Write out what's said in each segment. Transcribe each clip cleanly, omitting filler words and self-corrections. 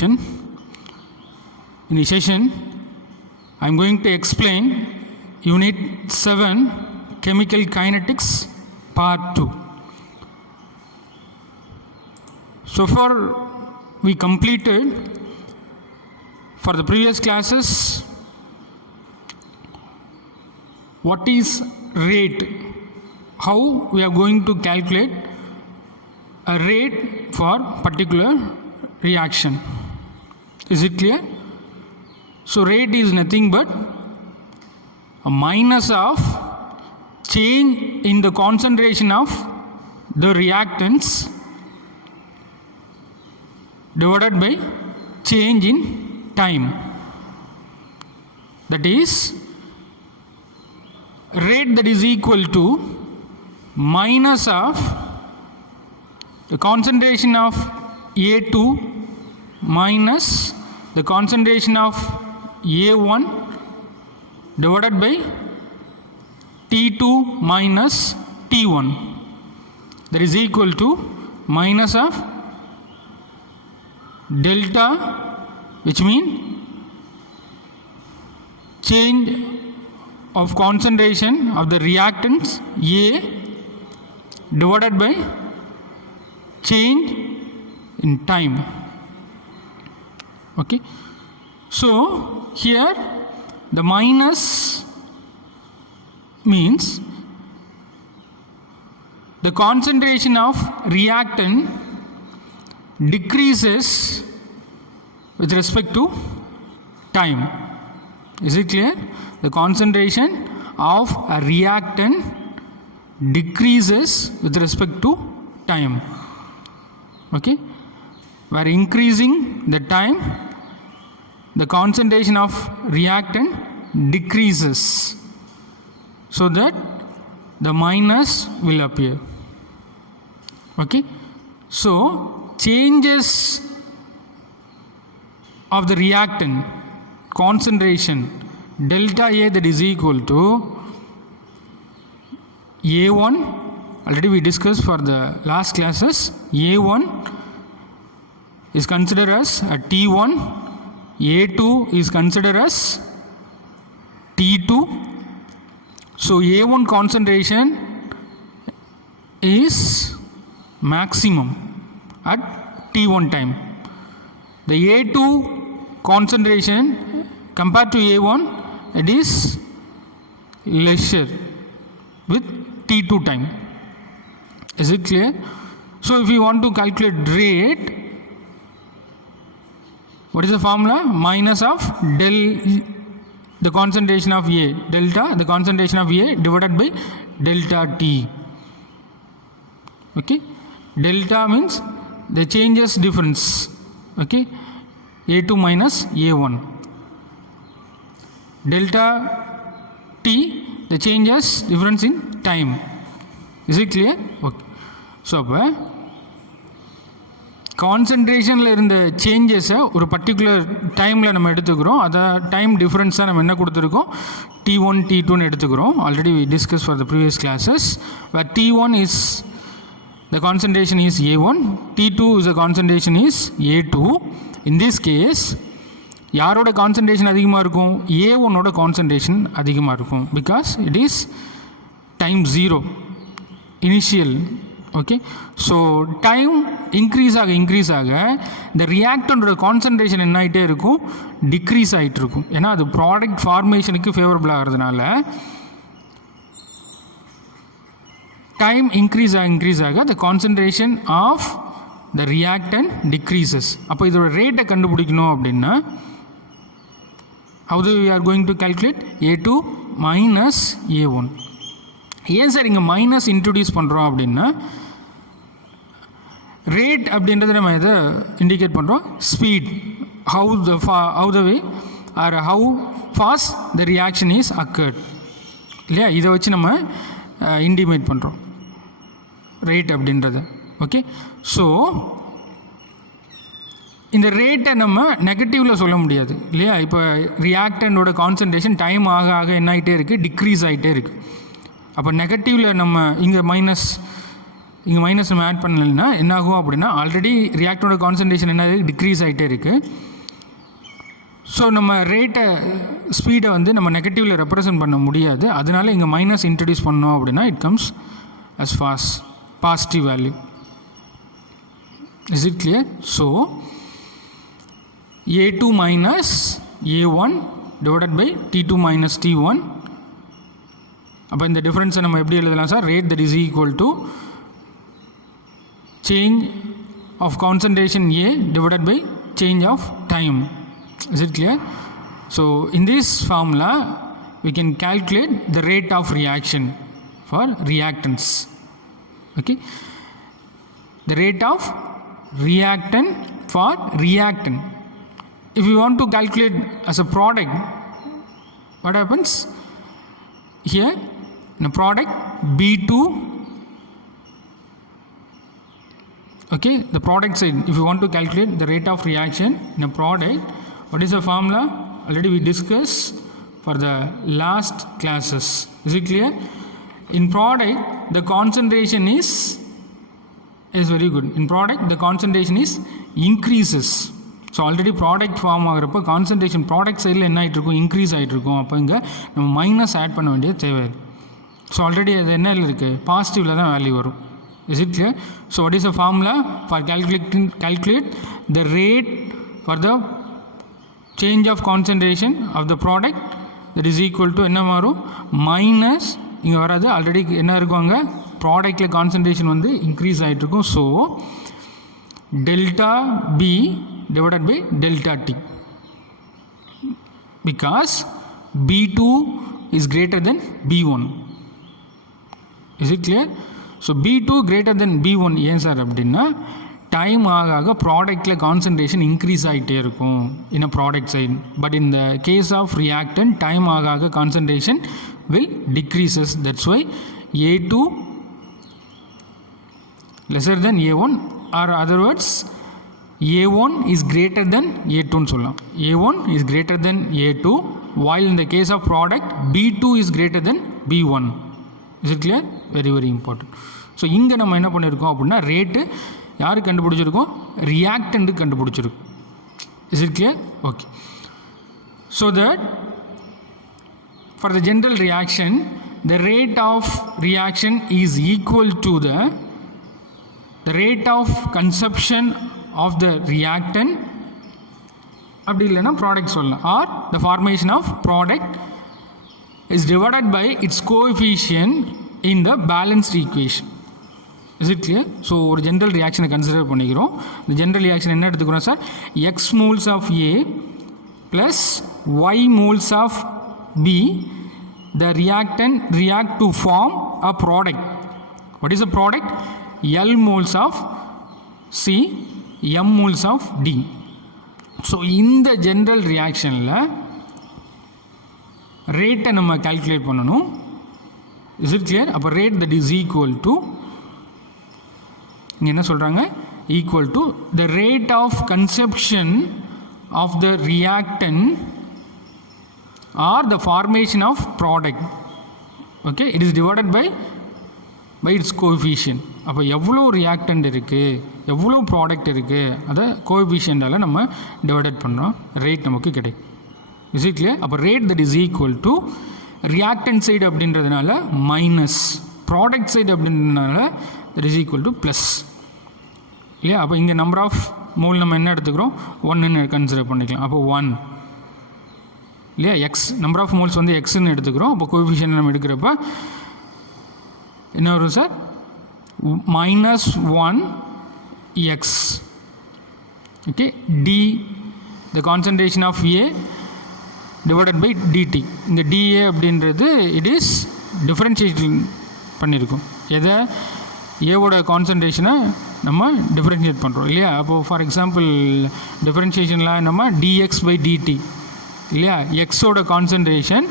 session. In this session, I am going to explain Unit 7 Chemical Kinetics Part 2. So far we completed for the previous classes what is rate, how we are going to calculate a rate for particular reaction. Is it clear? So rate is nothing but a minus of change in the concentration of the reactants divided by change in time. That is rate that is equal to minus of the concentration of A2 minus the concentration of A1 divided by T2 minus T1. That is equal to minus of delta, which means change of concentration of the reactants A divided by change in time. Okay, so here the minus means the concentration of reactant decreases with respect to time. Is it clear? The concentration of a reactant decreases with respect to time. Okay, we are increasing the time, the concentration of reactant decreases, so that the minus will appear. Okay, so changes of the reactant concentration delta A, that is equal to A1, already we discussed for the last classes. A1 is considered as a T1, A2 is considered as T2. So A1 concentration is maximum at T1 time. The A2 concentration compared to A1, it is lesser with T2 time. Is it clear? So if you want to calculate rate, what is the formula? Minus of the concentration of A, delta, the concentration of A divided by delta T. Okay, delta means the changes difference. Okay, A2 minus A1. Delta T, the changes difference in time. Is it clear? Okay. So கான்சன்ட்ரேஷனில் இருந்த சேஞ்சஸை ஒரு பர்டிகுலர் டைமில் நம்ம எடுத்துக்கிறோம். அதை டைம் டிஃப்ரென்ஸாக நம்ம என்ன கொடுத்துருக்கோம்? T1, T2ன்னு எடுத்துக்கிறோம். Already we discuss for the previous classes. Where T1 is the concentration is A1, T2 is the concentration is A2. In this case யாரோட கான்சன்ட்ரேஷன் அதிகமாக இருக்கும்? A1ஓட கான்சன்ட்ரேஷன் அதிகமாக இருக்கும். Because it is time 0 initial. Okay, so time increase ஆக இந்த ரியாக்டண்டோட கான்சன்ட்ரேஷன் என்ன ஆகிட்டே இருக்கும்? டிக்ரீஸ் ஆகிட்டு இருக்கும். ஏன்னா அது ப்ராடக்ட் ஃபார்மேஷனுக்கு ஃபேவரபிள் ஆகிறதுனால டைம் இன்க்ரீஸ் ஆக the concentration of the reactant decreases. அப்போ இதோட ரேட்டை கண்டுபிடிக்கணும் அப்படின்னா how we are going to calculate? A2 minus A1. ஏன் சார் இங்கே மைனஸ் இன்ட்ரடியூஸ் பண்ணுறோம் அப்படின்னா, ரேட் அப்படின்றத நம்ம எதை இண்டிகேட் பண்ணுறோம்? Speed, how the way or how fast the reaction is occurred இல்லையா? இதை வச்சு நம்ம இண்டிமேட் பண்ணுறோம் ரேட் அப்படின்றத. ஓகே, ஸோ இந்த ரேட்டை நம்ம நெகட்டிவில் சொல்ல முடியாது இல்லையா? இப்போ ரியாக்டண்டோட கான்சன்ட்ரேஷன் டைம் ஆக என்ன ஆகிட்டே இருக்குது? டிக்ரீஸ் ஆகிட்டே இருக்குது. அப்போ நெகட்டிவில் நம்ம இங்கே மைனஸ் இங்கே மைனஸ் நம்ம ஆட் பண்ணலைன்னா என்ன ஆகும் அப்படின்னா ஆல்ரெடி ரியாக்டரோட கான்சன்ட்ரேஷன் என்ன டிக்ரீஸ் ஆகிட்டே இருக்குது. ஸோ நம்ம ரேட்டை ஸ்பீடை வந்து நம்ம நெகட்டிவில் ரெப்ரசன்ட் பண்ண முடியாது. அதனால இங்கே மைனஸ் இன்ட்ரடியூஸ் பண்ணோம் அப்படின்னா it comes as positive value. Is it clear? So A2 minus A1 divided by T2 minus T1. அப்போ இந்த டிஃப்ரென்ஸை நம்ம எப்படி எழுதலாம் sir? Rate that is equal to change of concentration A divided by change of time. Is it clear? So in this formula we can calculate the rate of reaction for reactants. Okay, the rate of reactant for reactant. If you want to calculate as a product, what happens here? In a product B2, okay, the product side, if you want to calculate the rate of reaction in a product, what is the formula? Already we discussed for the last classes. Is it clear? In product the concentration is very good. In product the concentration is increases. So already product form ஆகிறப்போ concentration product சைடில் என்ன ஆகிட்டு இருக்கும்? இன்க்ரீஸ் ஆகிட்டு இருக்கும். அப்போ இங்கே நம்ம மைனஸ் ஆட் பண்ண வேண்டிய தேவை. ஸோ ஆல்ரெடி அது என்ன இருக்குது? பாசிட்டிவில் தான் வேல்யூ வரும். Is it clear? So what is the formula for calculate the rate for the change of concentration of the product? That is equal to என்ன மாறும்? மைனஸ் இங்கே வராது. ஆல்ரெடி என்ன இருக்கும்? அங்கே ப்ராடக்டில் கான்சன்ட்ரேஷன் வந்து இன்க்ரீஸ் ஆகிட்டு இருக்கும். So delta P divided by delta T, because B2 is greater than B1. Is it clear? So B2 greater than B1 ஏன் சார் அப்படின்னா டைம் ஆக ஆக ப்ராடக்டில் கான்சன்ட்ரேஷன் இன்க்ரீஸ் ஆகிட்டே இருக்கும் in a product side. But in the case of reactant time ஆக ஆக concentration will decreases. That's why A2 lesser than A1, or other words A1 is greater than A2 ன்னு சொல்லலாம். A1 is greater than A2, while in the case of product B2 is greater than B1. Is it clear? Very very important. So இங்கே நம்ம என்ன பண்ணியிருக்கோம் அப்படின்னா ரேட்டு யார் கண்டுபிடிச்சிருக்கோம்? ரியாக்டன்ட் கண்டுபிடிச்சிருக்கோம். Is it clear? Okay. So that for the general reaction the rate of reaction is equal to the rate of consumption of the reactant, அப்படி இல்லைன்னா ப்ராடக்ட் சொல்லலாம், or the formation of product is divided by its coefficient in the balanced equation. Is it clear? So ஒரு general ரியாக்ஷனை consider பண்ணிக்கிறோம். இந்த general reaction என்ன எடுத்துக்கிறோம் sir? X moles of A plus Y moles of B, the reactant react to form a product. What is a product? L moles of C, M moles of D. So இந்த ஜென்ரல் ரியாக்ஷனில் ரேட்டை நம்ம கால்குலேட் பண்ணணும். Is it clear? அப்போ rate that is equal to, இங்கே என்ன சொல்கிறாங்க? equal to the rate of consumption of the reactant or the formation of product. Okay, it is divided by its coefficient. அப்போ எவ்வளோ ரியாக்டன்ட் இருக்குது, எவ்வளோ ப்ராடக்ட் இருக்குது, அதை கோஎஃபிஷியண்டால் நம்ம டிவைடட் பண்ணுறோம், ரேட் நமக்கு கிடைக்கும். Is it clear? அப்போ rate that is equal to reactant side அப்படின்றதுனால மைனஸ், ப்ராடக்ட் சைடு அப்படின்றதுனால that is equal to plus இல்லையா? அப்போ இங்கே நம்பர் ஆஃப் மோல் நம்ம என்ன எடுத்துக்கிறோம்? 1ன்னு கன்சிடர் பண்ணிக்கலாம். அப்போ 1 இல்லையா? எக்ஸ் நம்பர் ஆஃப் மோல்ஸ் வந்து எக்ஸ்ன்னு எடுத்துக்கிறோம். அப்போ கோஎஃபிஷியன்ட் நம்ம எடுக்கிறப்ப என்ன வரும் சார்? -1 x. Okay, d the concentration of A divided by dt. இந்த dA அப்படின்றது it is differentiating பண்ணியிருக்கோம். எதை? ஏவோட கான்சன்ட்ரேஷனை நம்ம டிஃப்ரென்ஷியேட் பண்ணுறோம் இல்லையா? அப்போது ஃபார் எக்ஸாம்பிள் டிஃப்ரென்ஷியேஷனில் நம்ம dx by dt இல்லையா? எக்ஸோட கான்சன்ட்ரேஷன்,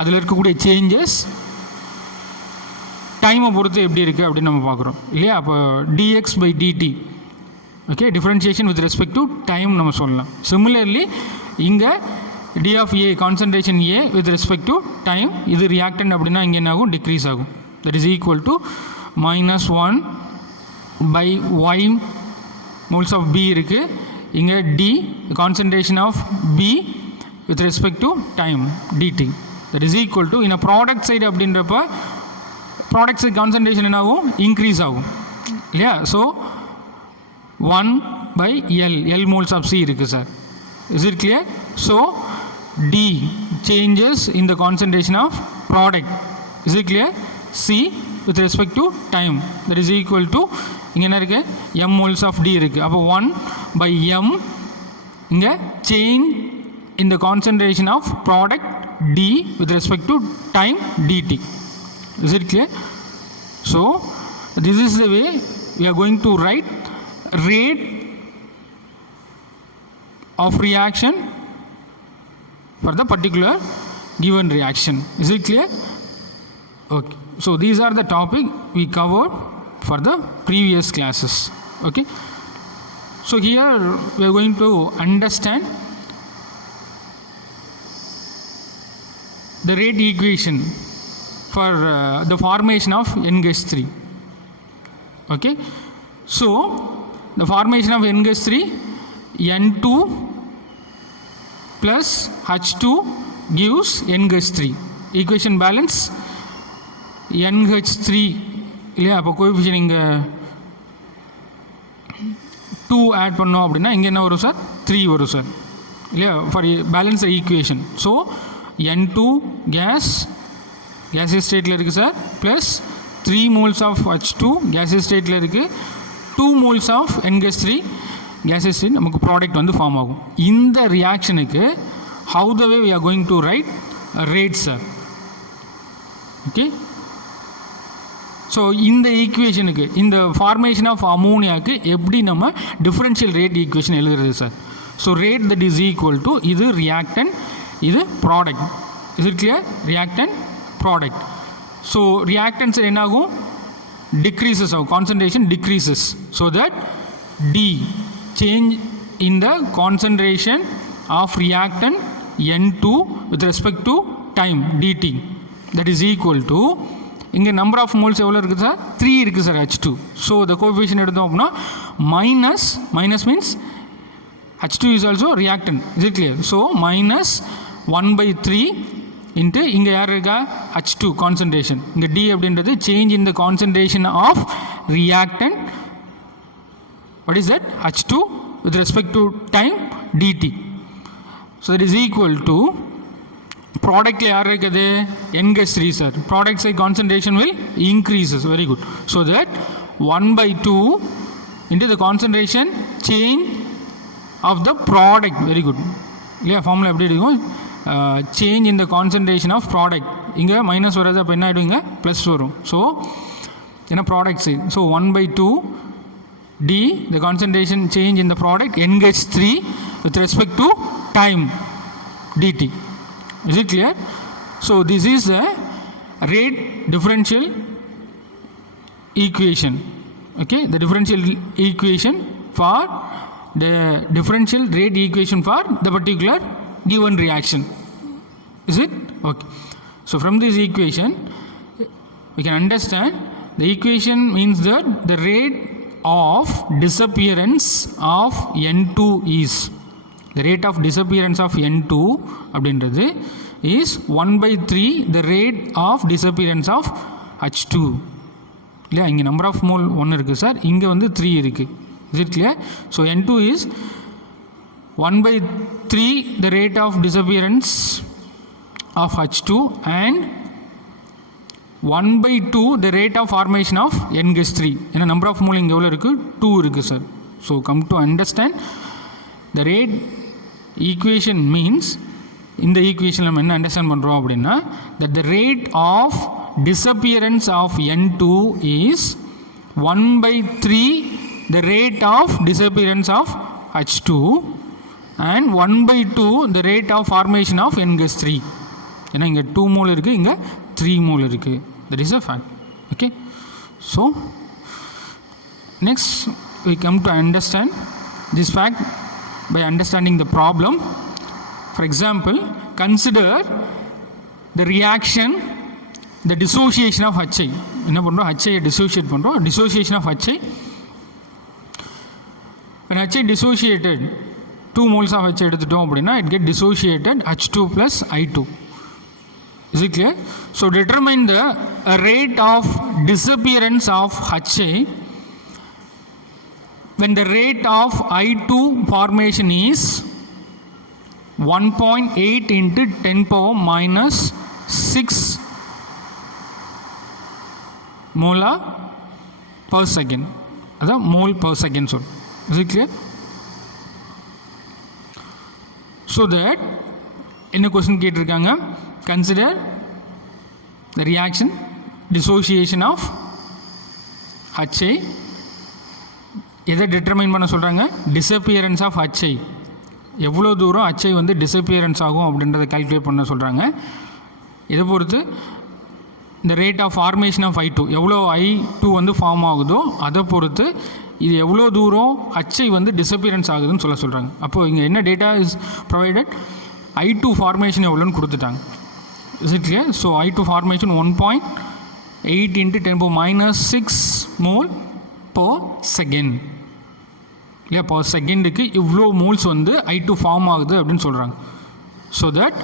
அதில் இருக்கக்கூடிய சேஞ்சஸ் டைமை பொறுத்து எப்படி இருக்குது அப்படின்னு நம்ம பார்க்குறோம் இல்லையா? அப்போ dx by dt, okay, differentiation with respect to time நம்ம சொல்லலாம். சிமிலர்லி இங்கே d of A concentration A with respect to time, இது ரியாக்டன்ட் அப்படின்னா இங்கே என்ன ஆகும்? டிக்ரீஸ் ஆகும். That is equal to minus 1 by y moles of B இருக்குது. இங்கே D concentration of B with respect to time dt that is equal to in a product side அப்படின்றப்ப product side concentration என்ன ஆகும், increase ஆகும் இல்லையா. ஸோ 1 by L moles of C இருக்குது sir. Is it clear? So D changes in the concentration of product. Is it clear? C with respect to time that is equal to இங்கே என்ன இருக்குது, m moles of D இருக்குது. அப்போ 1 by m இங்கே change in the concentration of product D with respect to time dt. Is it clear? So this is the way we are going to write rate of reaction for the particular given reaction. Is it clear? Okay. So these are the topic we covered for the previous classes. Okay. So here we are going to understand the rate equation for the formation of N-gas 3. Okay. So the formation of N-gas 3, N2 plus H2 gives N-gas 3. Equation balance NH3 இல்லையா. அப்போ கோஎஃபிஷியன்ட் இங்கே 2 ஆட் பண்ணோம் அப்படின்னா இங்கே என்ன வரும் சார், 3 வரும் sir இல்லையா, for balance equation. So N2 gas ஸ்டேட்டில் இருக்குது sir, plus 3 moles of H2 gas ஸ்டேட்டில் இருக்குது, 2 moles of N-gas 3 gas state நமக்கு ப்ராடக்ட் வந்து ஃபார்ம் ஆகும். இந்த ரியாக்ஷனுக்கு how the way we are going to write rate sir. Okay. So இந்த ஈக்குவேஷனுக்கு, இந்த ஃபார்மேஷன் ஆஃப் அமோனியாவுக்கு எப்படி நம்ம டிஃப்ரென்ஷியல் ரேட் ஈக்குவேஷன் எழுதுறது sir. So rate that is equal to இது ரியாக்டன், இது product. Is it clear? Reactant product. So reactants என்னாகும், டிக்ரீசஸ் ஆகும், concentration decreases. So that the change in the concentration of reactant N2 with respect to time dt that is equal to இங்கே number of moles எவ்வளோ இருக்குது சார், 3 இருக்குது sir H2. So the coefficient எடுத்தோம் அப்படின்னா minus means H2 is also reactant. Is it clear? So minus 1 by 3 into இங்கே யார் இருக்கா, H2 concentration. இங்கே D அப்படின்றது change in the concentration of reactant. What is that? H2 with respect to time dt. So that is equal to product யார் இருக்குது, N-gas 3 sir. Product side concentration will increases. Very good. So that 1 by 2 into the concentration change of the product. Very good. இல்லையா, formula எப்படி இருக்கும், change in the concentration of product. இங்கே minus வர்றது அப்போ என்ன ஆகிடுங்க, ப்ளஸ் வரும். ஸோ ஏன்னா product side. So 1 by 2 D the concentration change in the product N-gas 3 with respect to time dt. Is it clear? So this is the rate differential equation. Okay, the differential equation for the differential rate equation for the particular given reaction. Is it? Okay. So from this equation we can understand the equation means that the rate of disappearance of N2 is, the rate of disappearance of N2 அப்படின்றது is 1 by 3 the rate of disappearance of H2. இல்லையா, இங்கே number of mole 1 இருக்குது சார், இங்கே வந்து 3 இருக்குது. Is it clear? So N2 is 1 by 3 the rate of disappearance of H2 and 1 by 2 the rate of formation of N-gas 3. ஏன்னா number of mole இங்கே எவ்வளோ இருக்குது, 2 இருக்குது sir. So come to understand the rate equation means, இந்த ஈக்குவேஷன் நம்ம என்ன அண்டர்ஸ்டாண்ட் பண்ணுறோம் அப்படின்னா, that the rate of disappearance of N2 is 1 by 3 the rate of disappearance of H2 and 1 by 2 the rate of formation of N-gas 3. ஏன்னா இங்கே 2 மோல் இருக்குது, இங்கே 3 மோல் இருக்குது. That is a fact. Okay. So next we come to understand this fact by understanding the problem. For example, consider the reaction the dissociation of HI. என்ன பண்ணுறோம், HI dissociate பண்ணுறோம். Dissociation of HI. When HI dissociated, 2 moles of HI எடுத்துட்டோம் அப்படின்னா it get dissociated H2 plus I2. Is it clear? So determine the rate of disappearance of HI when the rate of I2 formation is 1.8 into 10 power minus 6 molar per second. அதான் mole per second சொல். Is it clear? So that என்ன கொஸ்டின் கேட்டிருக்காங்க, consider the reaction dissociation of HI. எதை டிட்டர்மைன் பண்ண சொல்கிறாங்க, disappearance of HI. எவ்வளோ தூரம் HI வந்து டிஸப்பியரன்ஸ் ஆகும் அப்படின்றத கால்குலேட் பண்ண சொல்கிறாங்க. இதை பொறுத்து இந்த rate of formation of I2, எவ்வளோ I2 வந்து ஃபார்ம் ஆகுதோ அதை பொறுத்து இது எவ்வளோ தூரம் HI வந்து டிஸப்பியரன்ஸ் ஆகுதுன்னு சொல்கிறாங்க. அப்போது இங்கே என்ன data is provided, I2 formation எவ்வளோன்னு கொடுத்துட்டாங்க. Is it clear? So I2 formation 1.8 into 10 power minus 6 mole per second. இல்லையா, per செகண்டுக்கு இவ்வளோ மோல்ஸ் வந்து I2 ஃபார்ம் ஆகுது அப்படின்னு சொல்கிறாங்க. ஸோ தட்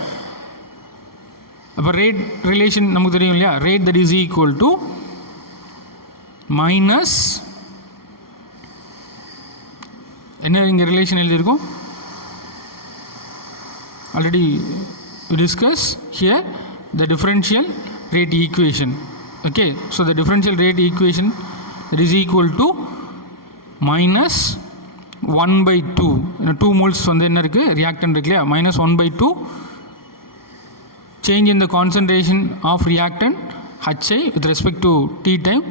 அப்போ ரேட் ரிலேஷன் நமக்கு தெரியும் இல்லையா, rate that is equal to minus என்ன இங்கே ரிலேஷன் எழுதியிருக்கோம் already discuss here the differential rate equation. Okay, so the differential rate equation that is equal to minus 1 by 2. 2 moles வந்து என்ன இருக்குது, reactant இருக்கு இல்லையா, minus 1 by 2 change in the concentration of reactant HI with respect to t time,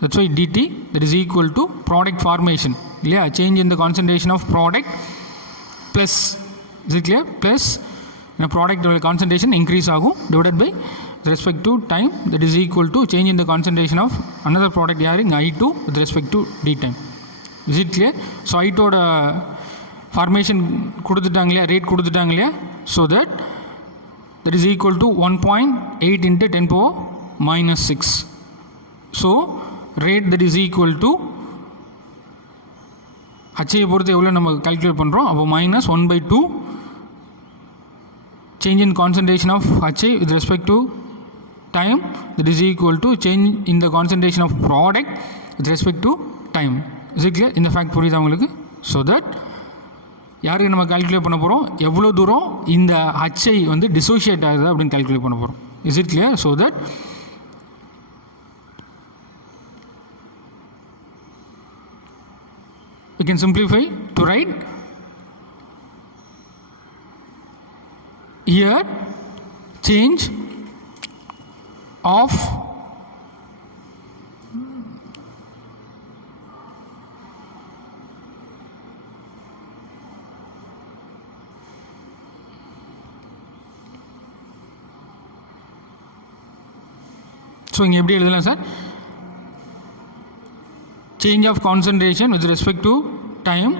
that's why dt, that is equal to product formation இல்லையா, change in the concentration of product plus, is it clear, plus product concentration increase ஆகும் divided by with respect to time, that is equal to change in the concentration of another product யாரு I2 with respect to d time. Is it clear? So I2 ஓட formation கொடுத்துட்டாங்க இல்லையா, ரேட் கொடுத்துட்டாங்க இல்லையா, so that is equal to 1.8 into 10 power minus 6. So rate that is equal to HI பொறுத்து எவ்வளோ நம்ம calculate பண்ணுறோம், அப்போ minus 1 by 2 change in concentration of HI with respect to time, that is equal to change in the concentration of product with respect to time. Is it clear? இந்த ஃபேக்ட் புரியுதா உங்களுக்கு? So that யாருக்கு நம்ம கால்குலேட் பண்ண போகிறோம், எவ்வளோ தூரம் இந்த HI வந்து டிசோஷியேட் ஆகுது அப்படின்னு கால்குலேட் பண்ண போகிறோம். Is it clear? So that we can simplify to write here change of so இங்கே எப்படி எழுதலாம் sir, change of concentration with respect to time.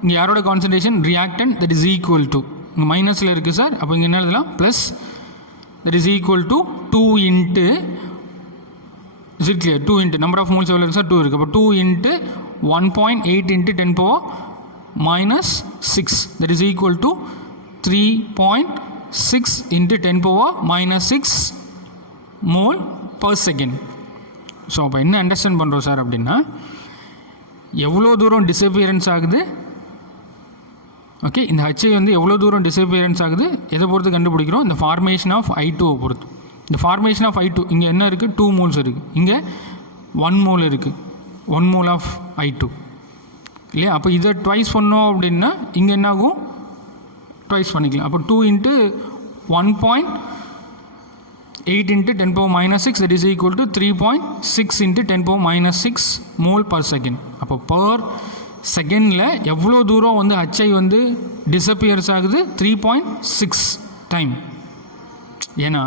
இங்கே யாரோட concentration, reactant, that is equal to, இங்கே மைனஸில் இருக்குது சார், அப்போ இங்கே என்ன எழுதலாம், plus that is equal to 2 into, is it clear, 2 into number of moles எவ்வளோ இருக்குது சார், 2 இருக்குது, அப்போ 2 இன்ட்டு 1.8 இன்ட்டு 10 power minus 6, that is equal to 3.6 into 10 power minus 6 mole per second. So அப்போ என்ன அண்டர்ஸ்டாண்ட் பண்ணுறோம் சார் அப்படின்னா, எவ்வளோ தூரம் டிஸப்பியரன்ஸ் ஆகுது, ஓகே, இந்த HI வந்து எவ்வளோ தூரம் டிஸப்பியரன்ஸ் ஆகுது எதை பொறுத்து கண்டுபிடிக்கிறோம், இந்த ஃபார்மேஷன் ஆஃப் I2 பொறுத்து. இந்த ஃபார்மேஷன் ஆஃப் I2 இங்கே என்ன இருக்குது, 2 moles இருக்குது, இங்கே 1 mole இருக்குது, 1 mole ஆஃப் I2 இல்லையா. அப்போ இதை ட்வைஸ் பண்ணோம் அப்படின்னா இங்கே என்ன ஆகும், ட்வைஸ் பண்ணிக்கலாம். அப்போ 2 இன்ட்டு 1.8 into 10 power minus 6, that is equal to 3.6 into 10 power minus 6 mole per second. அப்போ per செகண்டில் எவ்வளோ தூரம் வந்து HI வந்து டிஸப்பியர்ஸ் ஆகுது, 3.6 டைம். ஏன்னா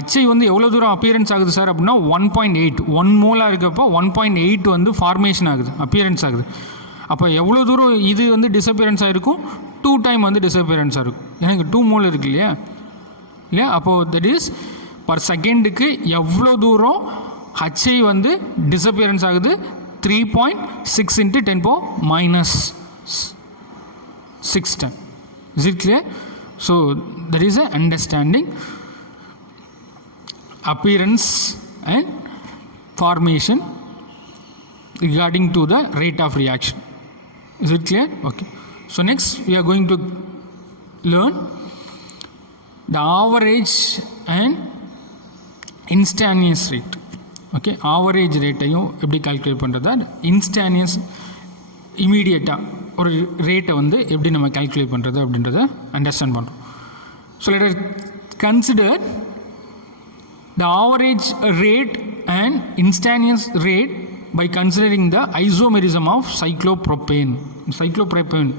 HI வந்து எவ்வளோ தூரம் அப்பியரன்ஸ் ஆகுது சார் அப்படின்னா 1.8, 1 மோலாக இருக்கப்போ 1.8 வந்து ஃபார்மேஷன் ஆகுது, அப்பியரன்ஸ் ஆகுது. அப்போ எவ்வளோ தூரம் இது வந்து டிஸப்பியரன்ஸ் ஆகிருக்கும், 2 டைம் வந்து டிஸப்பியரன்ஸ் ஆகிருக்கும். எனக்கு 2 மோல் இருக்கு இல்லையா, இல்லையா. அப்போது தட் இஸ் பர் செகண்டுக்கு எவ்வளோ தூரம் ஹச்ஐ வந்து டிஸப்பியரன்ஸ் ஆகுது 3.6 into 10⁻⁻6 ton. Is it clear? So there is a understanding appearance and formation regarding to the rate of reaction. Is it clear? Okay. So next we are going to learn the average and instantaneous rate. Okay, average ரேட்டையும் எப்படி calculate பண்ணுறதா, இன்ஸ்டானியஸ் இமீடியட்டாக ஒரு ரேட்டை வந்து எப்படி நம்ம கால்குலேட் பண்ணுறது அப்படின்றத அண்டர்ஸ்டாண்ட் பண்ணுறோம். So let us consider the average rate and instantaneous rate by considering the isomerism of cyclopropane. Cyclopropane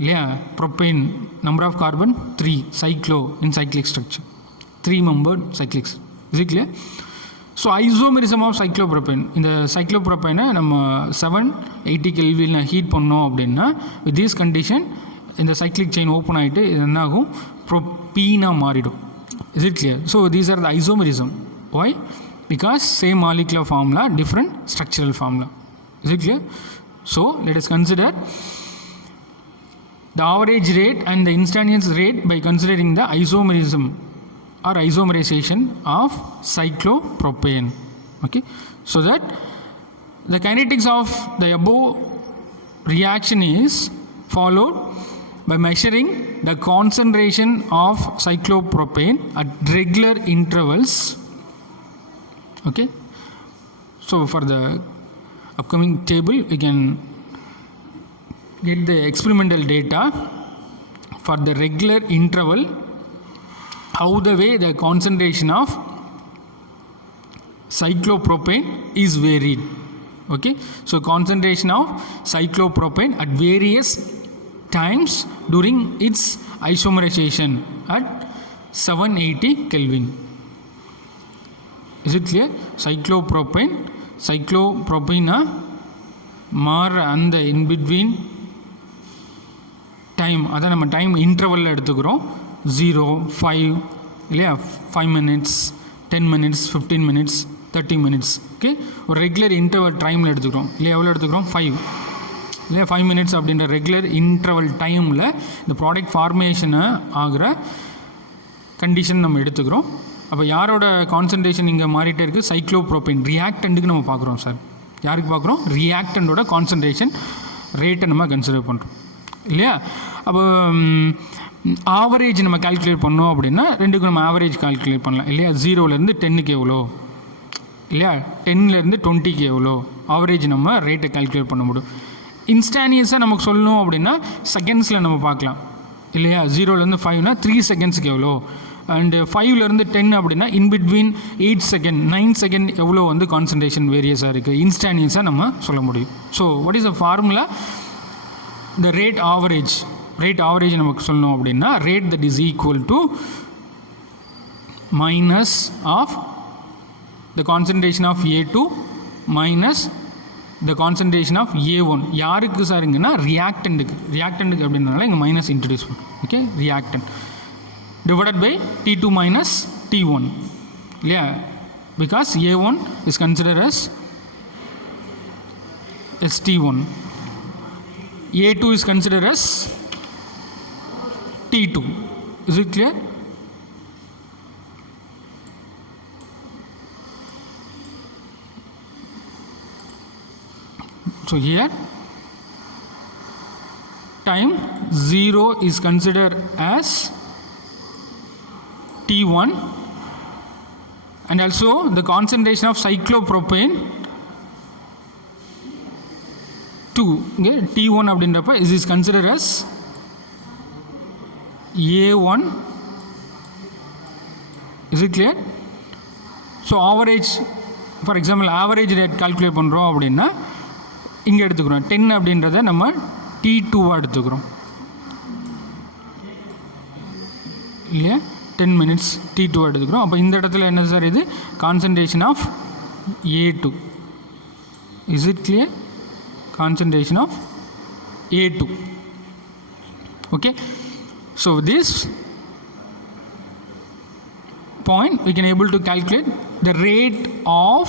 இல்லையா, propane number of carbon 3, cyclo in cyclic structure, 3 membered cyclics. Is it clear? So isomerism of cyclopropane, இந்த சைக்ளோப்ரோபைனை நம்ம 780 kelvin heat பண்ணோம் அப்படின்னா with this condition இந்த cyclic chain open ஆகிட்டு இது என்ன ஆகும், ப்ரோபீனாக மாறிடும். Is it clear? So these are the isomerism. Why? Because same molecular formula, different structural formula. Is it clear? So let us consider the average rate and the instantaneous rate by considering the isomerism or isomerization of cyclopropane. Okay, so that the kinetics of the above reaction is followed by measuring the concentration of cyclopropane at regular intervals. Okay, so for the upcoming table we can get the experimental data for the regular interval, how the way the concentration of cyclopropane is varied. Okay, so concentration of cyclopropane at various times during its isomerization at 780 Kelvin. Is it clear? Cyclopropane மாற அந்த in between time, அதை நம்ம டைம் இன்டர்வலில் எடுத்துக்கிறோம். 0, 5 இல்லையா, 5 minutes, 10 minutes, 15 minutes, 30 minutes. Okay, ஒரு regular interval டைமில் எடுத்துக்கிறோம் இல்லையா, எவ்வளோ எடுத்துக்கிறோம், 5 இல்லையா, 5 minutes அப்படின்ற ரெகுலர் இன்டர்வல் டைமில் இந்த ப்ராடக்ட் ஃபார்மேஷனை ஆகிற கண்டிஷன் நம்ம எடுத்துக்கிறோம். அப்போ யாரோட கான்சன்ட்ரேஷன் இங்கே மாறிட்டே இருக்குது, சைக்ளோப்ரோபைன் ரியாக்டண்ட்டுக்கு நம்ம பார்க்குறோம் சார். யாருக்கு பார்க்குறோம்? ரியாக்டண்டோட கான்சன்ட்ரேஷன் ரேட்டை நம்ம கன்சிடர் பண்ணுறோம் இல்லையா. அப்போ ஆவரேஜ் நம்ம கால்குலேட் பண்ணோம் அப்படின்னா ரெண்டுக்கும் நம்ம ஆவரேஜ் கால்குலேட் பண்ணலாம் இல்லையா. 0லேருந்து 10க்கு எவ்வளோ இல்லையா, 10லேருந்து 20க்கு எவ்வளோ ஆவரேஜ் நம்ம ரேட்டை கால்குலேட் பண்ண முடியும். இன்ஸ்டானியஸாக நமக்கு சொல்லணும் அப்படின்னா செகண்ட்ஸில் நம்ம பார்க்கலாம் இல்லையா. 0லேருந்து 5னா 3 செகண்ட்ஸுக்கு எவ்வளோ, அண்டு 5லேருந்து 10 அப்படின்னா இன்பிட்வீன் 8 செகண்ட் 9 செகண்ட் எவ்வளோ வந்து கான்சன்ட்ரேஷன் வேரியஸாக இருக்குது, இன்ஸ்டானியஸாக நம்ம சொல்ல முடியும். So what is the formula? the rate average நமக்கு சொல்லணும் அப்படின்னா rate that is equal to minus of the concentration of A2 minus the concentration of A1. யாருக்கு சாருங்கன்னா ரியாக்டண்ட்டுக்கு அப்படின்றனால இங்கே மைனஸ் இன்ட்ரடியூஸ் பண்ணும். Okay, reactant divided by T2 minus T1 இல்லையா, because A1 is considered as T1, A2 is considered as T2. Is it clear? So here time 0 is considered as T1 and also the concentration of cyclopropane 2 இங்கே T1 அப்படின்றப்ப is considered as A1. Is it clear? So average, for example average rate calculate பண்ணுறோம் அப்படின்னா இங்கே எடுத்துக்கிறோம் 10 அப்படின்றத நம்ம T2 எடுத்துக்கிறோம் இல்லையா, 10 minutes T2 எடுத்துக்கிறோம். அப்போ இந்த இடத்துல என்ன சார், இது concentration of A2. Is it clear? Concentration of A2. Okay, so this point we can able to calculate the rate of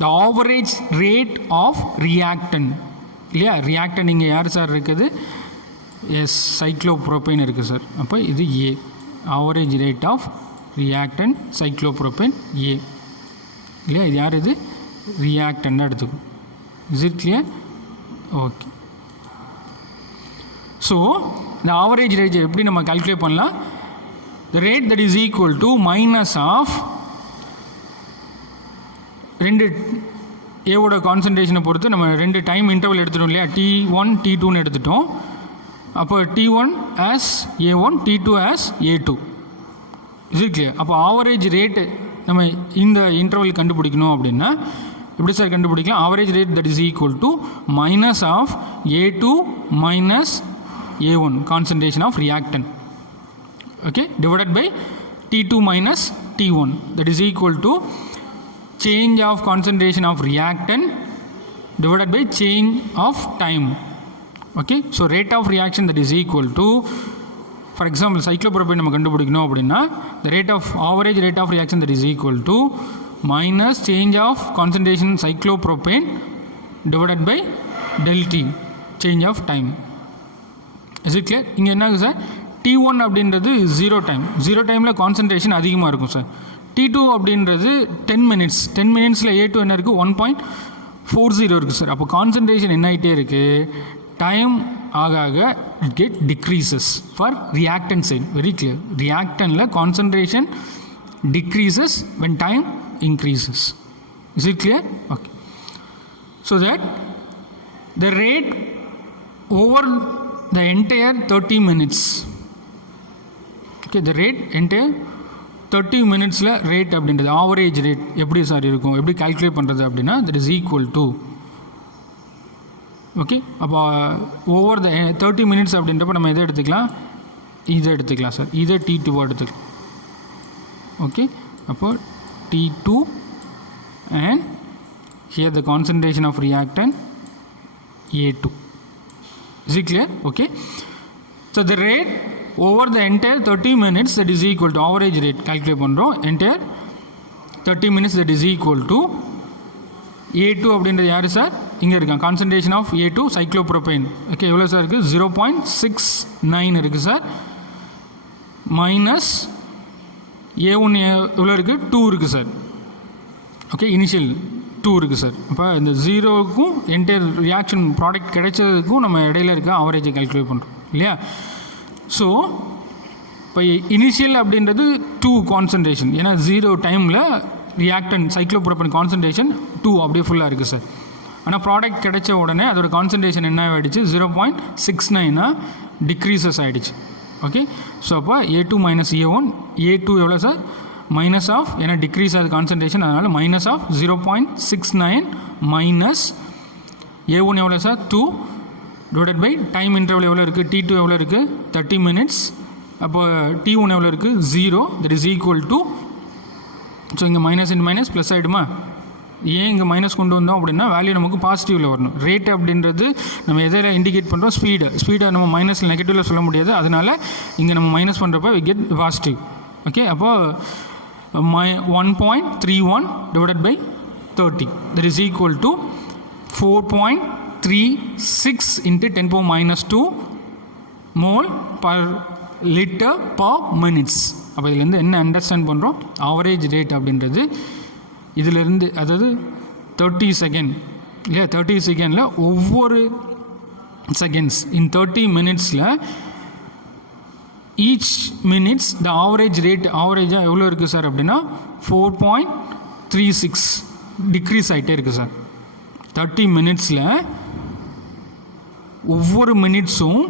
the average rate of reactant இல்லையா. ரியாக்டன் இங்கே யார் சார் இருக்குது? எஸ், சைக்ளோப்ரோபேன் இருக்குது சார். அப்போ இது ஏ, average rate of reactant cyclopropane ஏ இல்லையா. இது யார்? இது ரியாக்டன் எடுத்துக்கும். Is it clear? Okay. So இந்த ஆவரேஜ் ரேட் எப்படி நம்ம கால்குலேட் பண்ணலாம்? the rate that is equal to minus of ரெண்டு ஏவோட கான்சன்ட்ரேஷனை பொறுத்து நம்ம ரெண்டு டைம் இன்டர்வல் எடுத்துட்டோம் இல்லையா. T1 T2ன்னு எடுத்துட்டோம். அப்போ T1 as A1 T2 as A2. இது கிளியர். அப்போ ஆவரேஜ் ரேட்டு நம்ம இந்த இன்டர்வல் கண்டுபிடிக்கணும் அப்படின்னா எப்படி சார் கண்டுபிடிக்கலாம்? Average rate that is equal to minus of A2 minus A1 concentration of reactant, okay, divided by T2 minus T1, that is equal to change of concentration of reactant divided by change of time. Okay, so rate of reaction that is equal to, for example, cyclopropane நம்ம கண்டுபிடிக்கணும் அப்படின்னா the rate of average rate of reaction that is equal to minus change of concentration cyclopropane divided by del T, change of time. Is it clear? இங்கே என்னங்க sir, T1 அப்படின்றது 0 டைம், 0 டைமில் கான்சன்ட்ரேஷன் அதிகமாக இருக்கும் sir. T2 அப்படின்றது 10 மினிட்ஸ், 10 மினிட்ஸில் A2 என்ன இருக்குது? 1.40 இருக்குது சார். அப்போ கான்சன்ட்ரேஷன் என்ன ஆகிட்டே இருக்குது? டைம் ஆக ஆக it get decreases for reactant side. Very clear. ரியாக்டனில் concentration decreases when time increases. Is it clear? Okay. So that the rate over the entire 30 minutes, okay, the rate entire 30 minutesல rate அப்படின்றது average rate எப்படி sir இருக்கும், எப்படி calculate பண்ணுறது அப்படின்னா that is equal to, ஓகே. அப்போ ஓவர் த 30 minutes அப்படின்றப்ப நம்ம எதை எடுத்துக்கலாம்? இதை எடுத்துக்கலாம் சார். இதை T2 எடுத்துக்கலாம். ஓகே, அப்போ T2 and here the concentration of reactant A2. Is it clear? Okay. So the rate over the entire 30 minutes that is equal to average rate calculate பண்ணுறோம். entire 30 minutes that is equal to A2 அப்படின்றது யார் சார்? இங்கே இருக்கான். concentration of A2 cyclopropane. Okay, எவ்வளோ சார் இருக்குது? 0.69 இருக்குது sir. Minus A1 எவ்வளோ இருக்குது? 2 இருக்குது சார். ஓகே, இனிஷியல் 2 இருக்குது சார். அப்போ இந்த 0க்கும் என்டையர் ரியாக்ஷன் ப்ராடக்ட் கிடைச்சதுக்கும் நம்ம இடையில இருக்க ஆவரேஜை கால்குலேட் பண்ணுறோம் இல்லையா. ஸோ இப்போ இனிஷியல் அப்படின்றது 2 கான்சன்ட்ரேஷன், ஏன்னா 0 டைமில் ரியாக்டன் சைக்ளோப்ரோபேன் கான்சன்ட்ரேஷன் 2 அப்படியே ஃபுல்லாக இருக்குது சார். ஆனால் ப்ராடக்ட் கிடைச்ச உடனே அதோட கான்சன்ட்ரேஷன் என்ன ஆகிடுச்சு? 0.69 டிக்ரீசஸ் ஆகிடுச்சு. ஓகே, ஸோ அப்போ A2 மைனஸ் A1, A2 எவ்வளோ சார்? மைனஸ் ஆஃப், ஏன்னா டிக்ரீஸ் ஆகுது கான்சன்ட்ரேஷன், அதனால் மைனஸ் ஆஃப் 0.69 மைனஸ் A1 எவ்வளோ sir? 2 divided by time interval எவ்வளோ இருக்குது? T2 எவ்வளோ இருக்குது? 30 minutes. அப்போ T1 எவ்வளோ இருக்குது? 0. That is equal to, so இங்கே மைனஸ் இன்ட் மைனஸ் ப்ளஸ் ஆகிடுமா? ஏன் இங்கே மைனஸ் கொண்டு வந்தோம் அப்படின்னா வேல்யூ நமக்கு பாசிட்டிவில் வரணும். ரேட் அப்படின்றது நம்ம எதில் இண்டிகேட் பண்ணுறோம்? ஸ்பீடை நம்ம மைனஸில் நெகட்டிவில் சொல்ல முடியாது, அதனால் இங்கே நம்ம மைனஸ் பண்ணுறப்ப வி கெட் பாசிட்டிவ். ஓகே, அப்போது 1.31 divided by 30, that is equal to 4.36 into 10 power minus 2 mole per liter per minutes. அப்போ இதுலேருந்து என்ன அண்டர்ஸ்டாண்ட் பண்ணுறோம்? ஆவரேஜ் ரேட் அப்படின்றது இதிலேருந்து, அதாவது 30 செகண்ட் இல்லையா, 30 செகண்டில் ஒவ்வொரு செகண்ட்ஸ் இன் 30 minutesல each minutes the average rate ஆவரேஜாக எவ்வளோ இருக்குது சார் அப்படின்னா 4.36 டிக்ரீஸ் ஆகிட்டே இருக்குது சார். 30 minutesல ஒவ்வொரு மினிட்ஸும்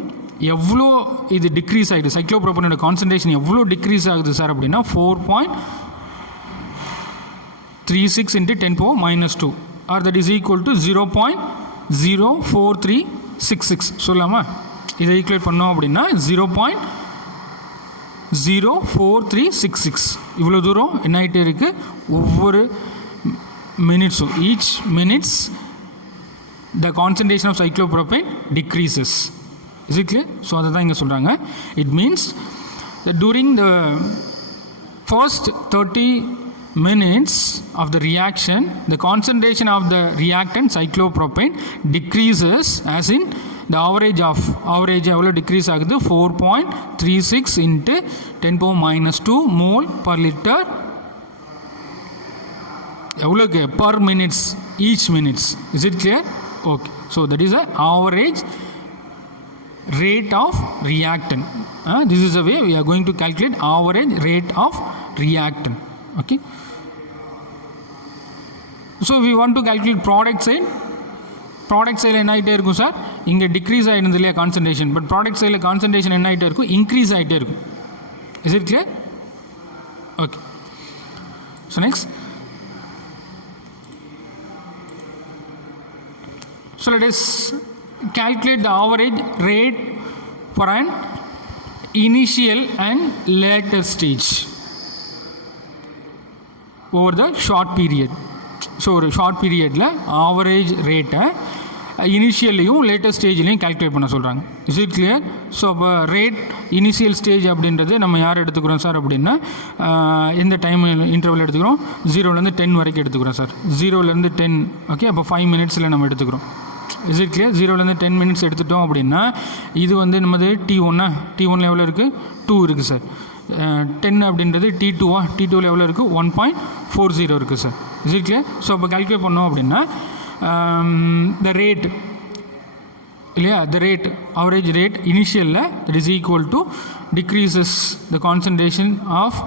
எவ்வளோ இது டிக்ரீஸ் ஆகிடுது, சைக்ளோப்ரோபனோட கான்சன்ட்ரேஷன் எவ்வளோ டிக்ரீஸ் ஆகுது சார் அப்படின்னா 4.36 into 10 power minus 2, or that is equal to 0.04366 சொல்லலாமா? இதை ஈக்குவேட் பண்ணோம் அப்படின்னா 0.04366 இவ்வளோ தூரம் என்ன ஆகிட்டே இருக்குது ஒவ்வொரு மினிட்ஸும். Each minutes the concentration of cyclopropane decreases. Is it clear? So அதை தான் இங்கே சொல்கிறாங்க. It means that during the first 30 minutes of the reaction, the concentration of the reactant cyclopropane decreases, as in the average எவ்வளோ decrease ஆகுது 4.36 into 10⁻²mole per liter எவ்வளோக்கு per minutes, each minutes. Is it clear? Okay. So that is the average rate of reactant. This is the way we are going to calculate average rate of reactant. Okay. So we want to calculate product side. Product side என்ன ஆகிட்டே இருக்கும் சார், இங்கே டிக்ரீஸ் ஆகிடுது இல்லையா concentration, but product சைடில் கான்சன்ட்ரேஷன் என்ன ஆகிட்டே இருக்கும், இன்க்ரீஸ் ஆகிட்டே இருக்கும். Is it clear? Okay. So next, so let us calculate the average rate for an initial and later stage over the short period. So ஒரு ஷார்ட் பீரியடில் ஆவரேஜ் ரேட்டை இனிஷியல்லையும் லேட்டஸ்ட் ஸ்டேஜ்லையும் கால்குலேட் பண்ண சொல்கிறாங்க. Is it clear? ஸோ அப்போ ரேட் இனிஷியல் ஸ்டேஜ் அப்படின்றது நம்ம யார் எடுத்துக்கிறோம் சார் அப்படின்னா, எந்த டைம் இன்டர்வல் எடுத்துக்கிறோம், 0லேருந்து 10 வரைக்கும் எடுத்துக்கிறோம் சார். 0லேருந்து 10, ஓகே. அப்போ 5 மினிட்ஸில் நம்ம எடுத்துக்கிறோம். Is it clear? 0லேருந்து 10 மினிட்ஸ் எடுத்துட்டோம் அப்படின்னா இது வந்து நமது T1 T1 எவ்வளோ இருக்குது, 2 இருக்குது சார். 10 அப்படின்றது T2 T2 எவ்வளோ இருக்குது, 1.40 இருக்குது sir. Is it clear? So அப்போ கால்குலேட் பண்ணோம் அப்படின்னா த ரேட் இல்லையா, த ரேட் ஆவரேஜ் ரேட் இனிஷியலில் that is equal to decreases the concentration of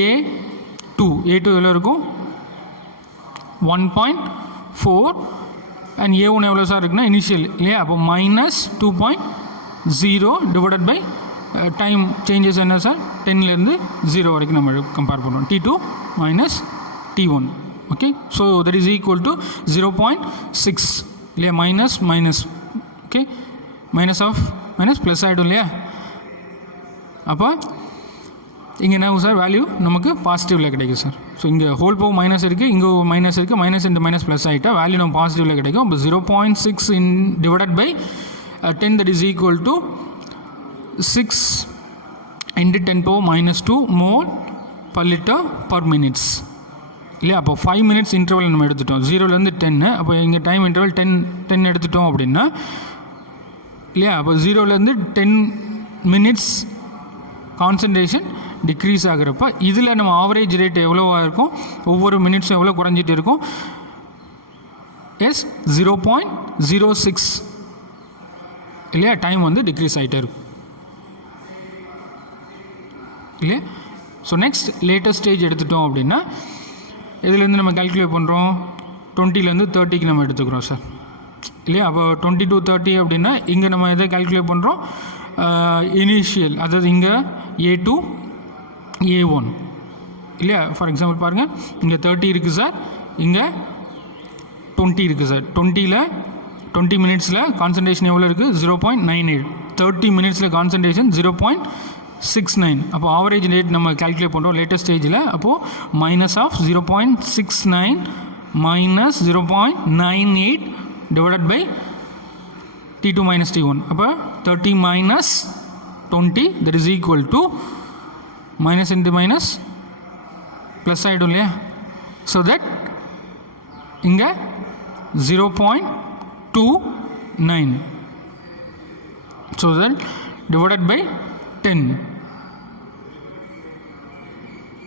A2 எவ்வளோ இருக்கும், 1.4 அண்ட் A1 எவ்வளோ சார் இருக்குன்னா இனிஷியல் இல்லையா, அப்போ -2.0 டிவைடட் பை டைம் சேஞ்சஸ் என்ன சார், 10லேருந்து 0 வரைக்கும் நம்ம கம்பேர் பண்ணுவோம். T2 minus T1. Okay. So that is equal to 0.6 இல்லையா, மைனஸ் ஓகே, மைனஸ் ப்ளஸ் ஆகிடும் இல்லையா. அப்போ இங்கே என்ன சார் வேல்யூ நமக்கு பாசிட்டிவில் கிடைக்கும் சார். ஸோ இங்கே ஹோல் பவர் மைனஸ் இருக்குது, இங்கே மைனஸ் இருக்குது, மைனஸ் இன்ட்டு மைனஸ் ப்ளஸ் ஆகிட்டா வேல்யூ நம்ம பாசிட்டிவில் கிடைக்கும். இப்போ 0.6 in divided by 10 that is equal to 6 into 10⁻² mole per liter per minutes இல்லையா. அப்போ 5 மினிட்ஸ் இன்டர்வல் நம்ம எடுத்துட்டோம், 0லேருந்து 10. அப்போ இங்கே டைம் இன்டர்வல் 10 எடுத்துட்டோம் அப்படின்னா இல்லையா, அப்போ 0லேருந்து 10 மினிட்ஸ் கான்சன்ட்ரேஷன் டிக்ரீஸ் ஆகிறப்ப இதில் நம்ம ஆவரேஜ் ரேட் எவ்வளோவாக இருக்கும், ஒவ்வொரு மினிட்ஸும் எவ்வளோ குறைஞ்சிட்டு இருக்கும், 0.06 இல்லையா, டைம் வந்து டிக்ரீஸ் ஆகிட்டே இருக்கும் இல்லையா. ஸோ நெக்ஸ்ட் லேட்டஸ்ட் ஸ்டேஜ் எடுத்துட்டோம் அப்படின்னா இதுலேருந்து நம்ம கால்குலேட் பண்ணுறோம் 20லேருந்து 30க்கு நம்ம எடுத்துக்கிறோம் சார் இல்லையா. அப்போ 20 to 30 அப்படின்னா இங்கே நம்ம எதை கால்குலேட் பண்ணுறோம், இனிஷியல், அதாவது இங்கே A2 A1 இல்லையா. ஃபார் எக்ஸாம்பிள் பாருங்கள், இங்கே 30 இருக்குது சார், இங்கே 20 இருக்குது சார். 20 மினிட்ஸில் கான்சன்ட்ரேஷன் எவ்வளோ இருக்குது, 0.98. 30 மினிட்ஸில் கான்சன்ட்ரேஷன் 0.69. அப்போ ஆவரேஜ் ரேட் நம்ம கால்குலேட் பண்ணுறோம் லேட்டஸ்ட் ஸ்டேஜில். அப்போது மைனஸ் ஆஃப் 0.69 minus 0.98 divided by T2 minus T1. அப்போ 30 minus 20 that is equal to minus into minus plus ஆகிடும் இல்லையா. ஸோ தட் இங்கே 0.29. So that divided by 10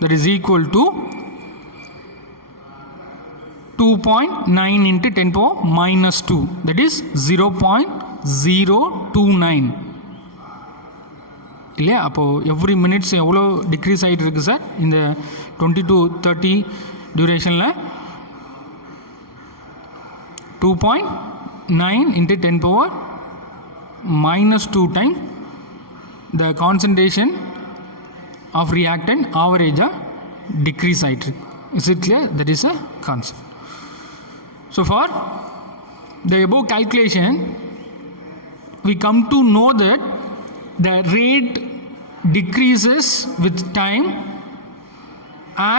that is equal to 2.9 into 10⁻². that is 0.029 இல்லையா. அப்போது எவ்ரி மினிட்ஸ் எவ்வளோ டிக்ரீஸ் ஆகிட்டு இருக்குது சார் இந்த 20 to 30 டியூரேஷனில், 2.9 into 10⁻² time the concentration of reactant average decrease ஆகிட்டு. Is it clear? That is a concept. So for the above calculation we come to know that the rate decreases with time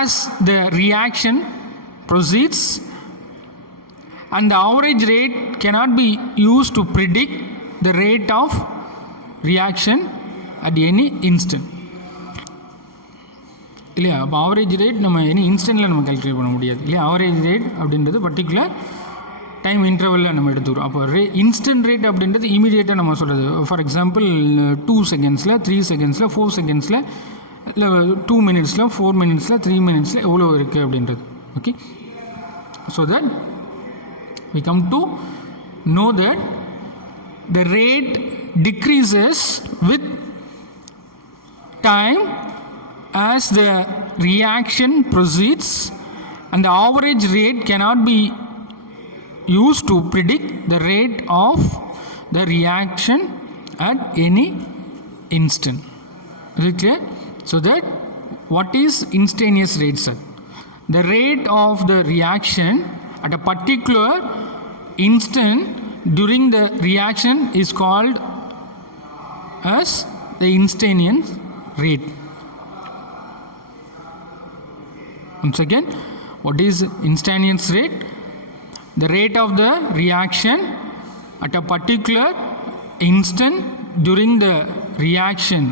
as the reaction proceeds, and the average rate cannot be used to predict the rate of reaction at any instant. இல்லையா? அப்போ average rate நம்ம எனி இன்ஸ்டன்ட்டில் நம்ம கால்குலேட் பண்ண முடியாது இல்லையா? Average rate அப்படின்றது particular time இன்டர்வலில் நம்ம எடுத்துக்கிறோம். அப்போ இன்ஸ்டன்ட் ரேட் அப்படின்றது இமீடியட்டாக நம்ம சொல்கிறது. ஃபார் எக்ஸாம்பிள் 2 செகண்ட்ஸில் 3 செகண்ட்ஸில் 4 செகண்ட்ஸில் இல்லை 2 மினிட்ஸில் 4 மினிட்ஸில் 3 மினிட்ஸில் எவ்வளோ இருக்குது அப்படின்றது. Okay, so that we come to know that the rate decreases with time as the reaction proceeds, and the average rate cannot be used to predict the rate of the reaction at any instant. Is it clear? So that what is instantaneous rate, sir? The rate of the reaction at a particular instant during the reaction is called as the instantaneous rate. Once again, what is instantaneous rate? The rate of the reaction at a particular instant during the reaction,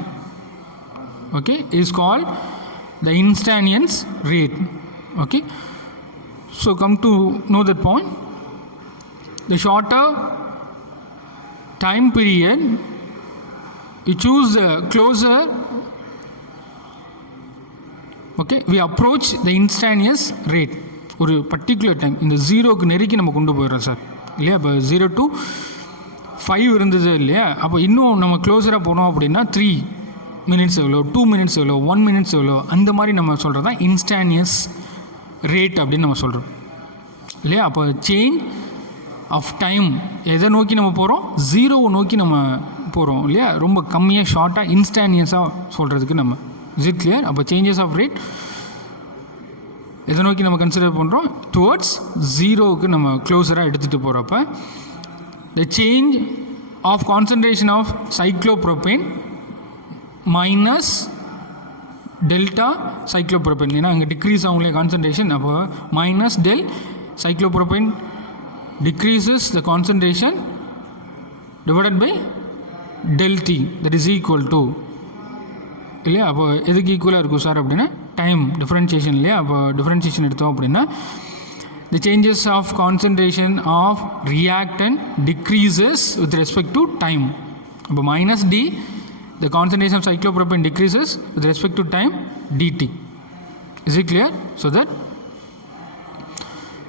okay, is called the instantaneous rate. Okay, so come to know that point. The shorter time period, you choose the closer, okay, we approach the instantaneous rate. ஒரு particular time இந்த ஜீரோக்கு நெருக்கி நம்ம கொண்டு போயிடுறோம் சார் இல்லையா? இப்போ 0 to 5 இருந்தது இல்லையா? அப்போ இன்னும் நம்ம க்ளோஸராக போனோம் அப்படின்னா 3 மினிட்ஸ் எவ்வளோ, 2 மினிட்ஸ் எவ்வளோ, 1 மினிட்ஸ் எவ்வளோ, அந்த மாதிரி நம்ம சொல்கிறது தான் இன்ஸ்டானியஸ் ரேட் அப்படின்னு நம்ம சொல்கிறோம் இல்லையா? அப்போ சேஞ்ச் ஆஃப் டைம் எதை நோக்கி நம்ம போகிறோம்? ஜீரோவை நோக்கி நம்ம போகிறோம் இல்லையா? ரொம்ப கம்மியாக ஷார்ட்டாக இன்ஸ்டானியஸாக சொல்கிறதுக்கு நம்ம. Is it clear? அப்போ சேஞ்சஸ் ஆஃப் ரேட் எதை நோக்கி நம்ம கன்சிடர் பண்ணுறோம்? டுவர்ட்ஸ் ஜீரோவுக்கு நம்ம க்ளோஸராக எடுத்துகிட்டு போகிறப்ப the change of concentration of cyclopropane minus delta cyclopropane, ஏன்னா அங்கே டிக்ரீஸ் ஆகுங்களே கான்சன்ட்ரேஷன், அப்போ minus del cyclopropane decreases the concentration divided by del T, that is equal to இல்லையா? அப்போ எதுக்கு ஈக்குவலாக இருக்கும் சார் அப்படின்னா டைம் டிஃப்ரென்ஷியேஷன் இல்லையா? அப்போ டிஃப்ரென்ஷியேஷன் எடுத்தோம் அப்படின்னா the changes of concentration of reactant decreases with respect to time. அப்போ minus D, the concentration of cyclopropane decreases with respect to time dt. Is it clear? So that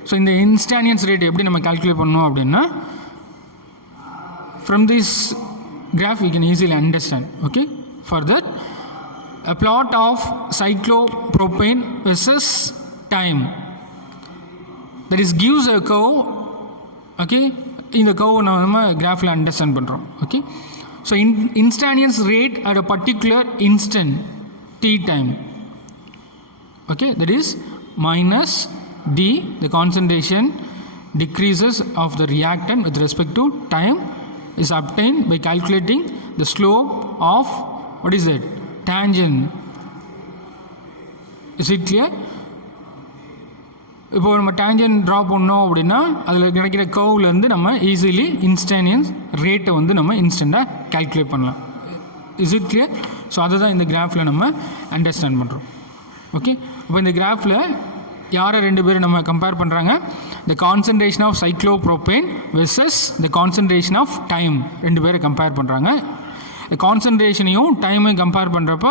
so இந்த இன்ஸ்டானியன்ஸ் ரேட் எப்படி நம்ம கால்குலேட் பண்ணோம் அப்படின்னா from this graph you can easily understand. Okay, for that a plot of cyclopropane versus time, that is gives a curve. Okay, இந்த curve நம்ம கிராஃபில் அண்டர்ஸ்டாண்ட் பண்ணுறோம். Okay, so instantaneous rate at a particular instant t time, okay, that is minus D, the concentration decreases of the reactant with respect to time is obtained by calculating the slope of what is that? Tangent. Is it clear? இப்போ நம்ம டேஞ்சன் ட்ரா பண்ணோம் அப்படின்னா அதில் கிடைக்கிற கர்வ்லேருந்து நம்ம ஈஸிலி இன்ஸ்டானியன்ஸ் ரேட்டை வந்து நம்ம இன்ஸ்டண்ட்டாக கால்குலேட் பண்ணலாம். Is it clear? ஸோ அதை தான் இந்த கிராஃபில் நம்ம அண்டர்ஸ்டாண்ட் பண்ணுறோம். ஓகே, இப்போ இந்த கிராஃபில் யாரை ரெண்டு பேரும் நம்ம கம்பேர் பண்ணுறாங்க? The concentration of cyclopropane versus the concentration of time, ரெண்டு பேரை கம்பேர் பண்ணுறாங்க. கான்சன்ட்ரேஷனையும் டைமையும் கம்பேர் பண்ணுறப்ப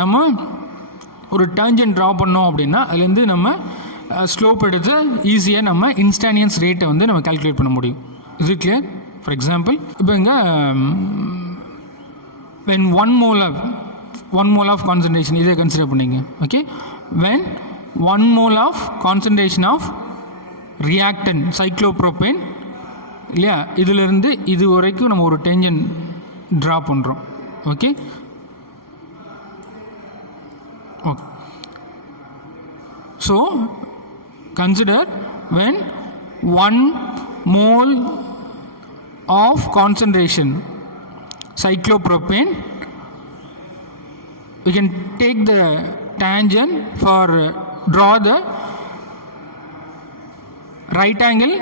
நம்ம ஒரு டேஞ்சன் ட்ரா பண்ணோம் அப்படின்னா அதுலேருந்து நம்ம ஸ்லோப் எடுத்து ஈஸியாக நம்ம இன்ஸ்டானியன்ஸ் ரேட்டை வந்து நம்ம கால்குலேட் பண்ண முடியும். Is it clear? For example இப்போ இங்கே when 1 mole of concentration, இதை கன்சிடர் பண்ணிங்க. Okay, when 1 mole of concentration of reactant cyclopropane இல்லையா, இதிலிருந்து இது வரைக்கும் நம்ம ஒரு டேஞ்சன் ட்ரா பண்ணுறோம். Okay, okay, so consider when 1 mole of concentration cyclopropane, we can take the tangent for draw the right angle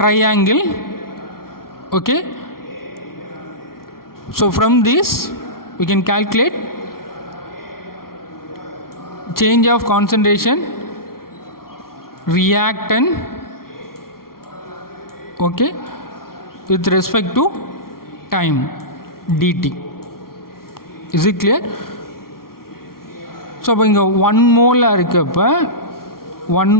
triangle. Okay, so from this we can calculate change of concentration reactant, okay, with respect to time dt. Is it clear? So அப்போ இங்கே 1 மோலாக இருக்கப்போ 1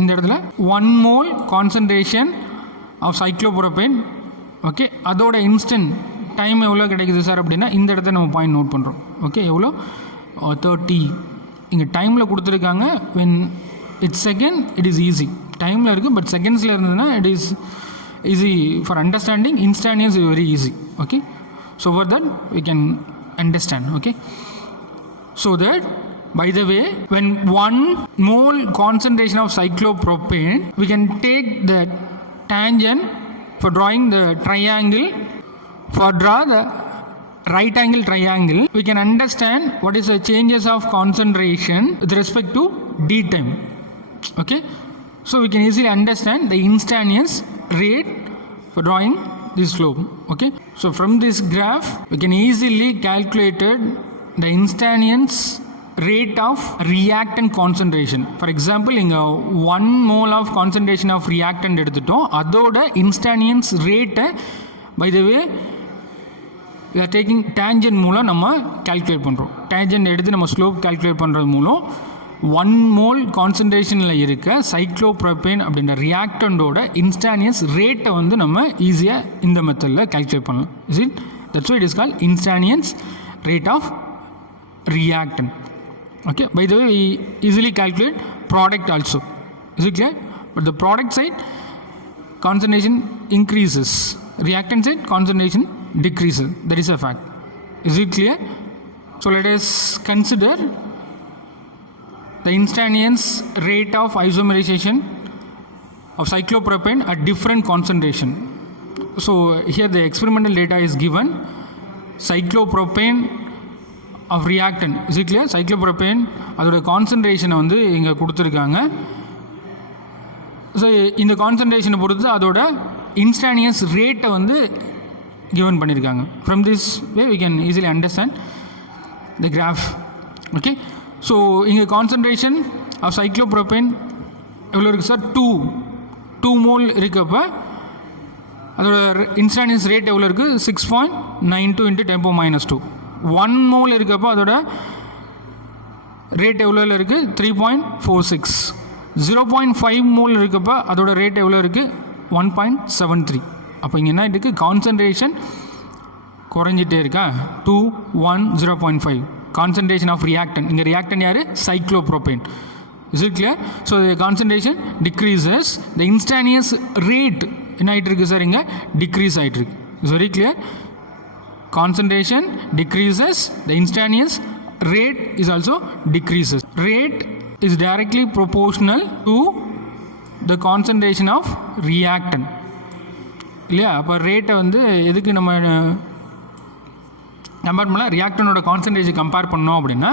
இந்த இடத்துல 1 mole concentration of cyclopropane, okay, அதோட instant time எவ்வளோ கிடைக்குது சார் அப்படின்னா இந்த இடத்த நம்ம பாயிண்ட் நோட் பண்ணுறோம். ஓகே, எவ்வளோ 30 இங்கே டைமில் கொடுத்துருக்காங்க. When it's second it is easy, டைமில் இருக்குது பட் செகண்ட்ஸில் இருந்ததுன்னா it is easy for understanding. Instantaneous is very easy. Okay, so for that we can understand. Okay, so that by the way, when 1 mole concentration of cyclopropane, we can take the tangent for drawing the triangle. For draw the right angle triangle, we can understand what is the changes of concentration with respect to d time. Okay, so we can easily understand the instantaneous rate for drawing this slope. Okay, so from this graph we can easily calculate the instantaneous rate of reactant concentration. For example, inga 1 mole of concentration of reactant எடுத்துட்டோம், அதோட instantaneous rate by the way we are taking tangent மூலம் நம்ம calculate பண்ணுறோம். tangent எடுத்து நம்ம slope calculate பண்ணுறது மூலம் 1 மோல் கான்சன்ட்ரேஷனில் இருக்க சைக்ளோப்ரோபேன் அப்படின்ற ரியாக்டண்டோட இன்ஸ்டானியஸ் ரேட்டை வந்து நம்ம ஈஸியாக இந்த மெத்தடில் கால்குலேட் பண்ணலாம். Is it? That's why it is called instantaneous rate of reactant. Okay, by the way we easily calculate product also. Is it clear? But the product side concentration increases, reactant side concentration decreases. That is a fact. Is it clear? So let us consider the instantaneous rate of isomerization of cyclopropane at different concentration. So here the experimental data is given. Cyclopropane of reactant, is it clear? Cyclopropane அதோட கான்சன்ட்ரேஷனை வந்து இங்கே கொடுத்துருக்காங்க. ஸோ இந்த கான்சன்ட்ரேஷனை பொறுத்து அதோட இன்ஸ்டானியஸ் ரேட்டை வந்து given பண்ணியிருக்காங்க. From this way we can easily understand the graph. Okay, so இங்கே கான்சன்ட்ரேஷன் ஆஃப் சைக்ளோப்ரோபேன் எவ்வளோ இருக்குது சார்? 2 மோல் இருக்கப்போ அதோட இன்ஸ்டானியஸ் ரேட் எவ்வளோ இருக்குது? 6.92 × 10⁻². 1 மோல் இருக்கப்போ அதோட ரேட் எவ்வளோ இருக்குது? 3.46. 0.5 மோல் இருக்கப்போ அதோட ரேட் எவ்வளோ இருக்குது? 1.73. அப்போ இங்கே என்ன இருக்குது? கான்சன்ட்ரேஷன் குறைஞ்சிட்டே இருக்கா? 2, 1, 0.5. concentration of reactant, இங்கே reactant யார்? cyclopropane. Is it clear? So the concentration decreases, the instantaneous rate என்ன ஆகிட்டு இருக்குது சார்? இங்கே decrease ஆகிட்டு இருக்கு. Is very clear? Concentration decreases, the instantaneous rate is also decreases. Rate is directly proportional to the concentration of reactant. இல்லையா? அப்போ ரேட்டை வந்து எதுக்கு நம்ம கம்பேர் பண்ணலாம்? ரியாக்டனோட கான்சன்ட்ரேஷன் கம்பேர் பண்ணோம் அப்படின்னா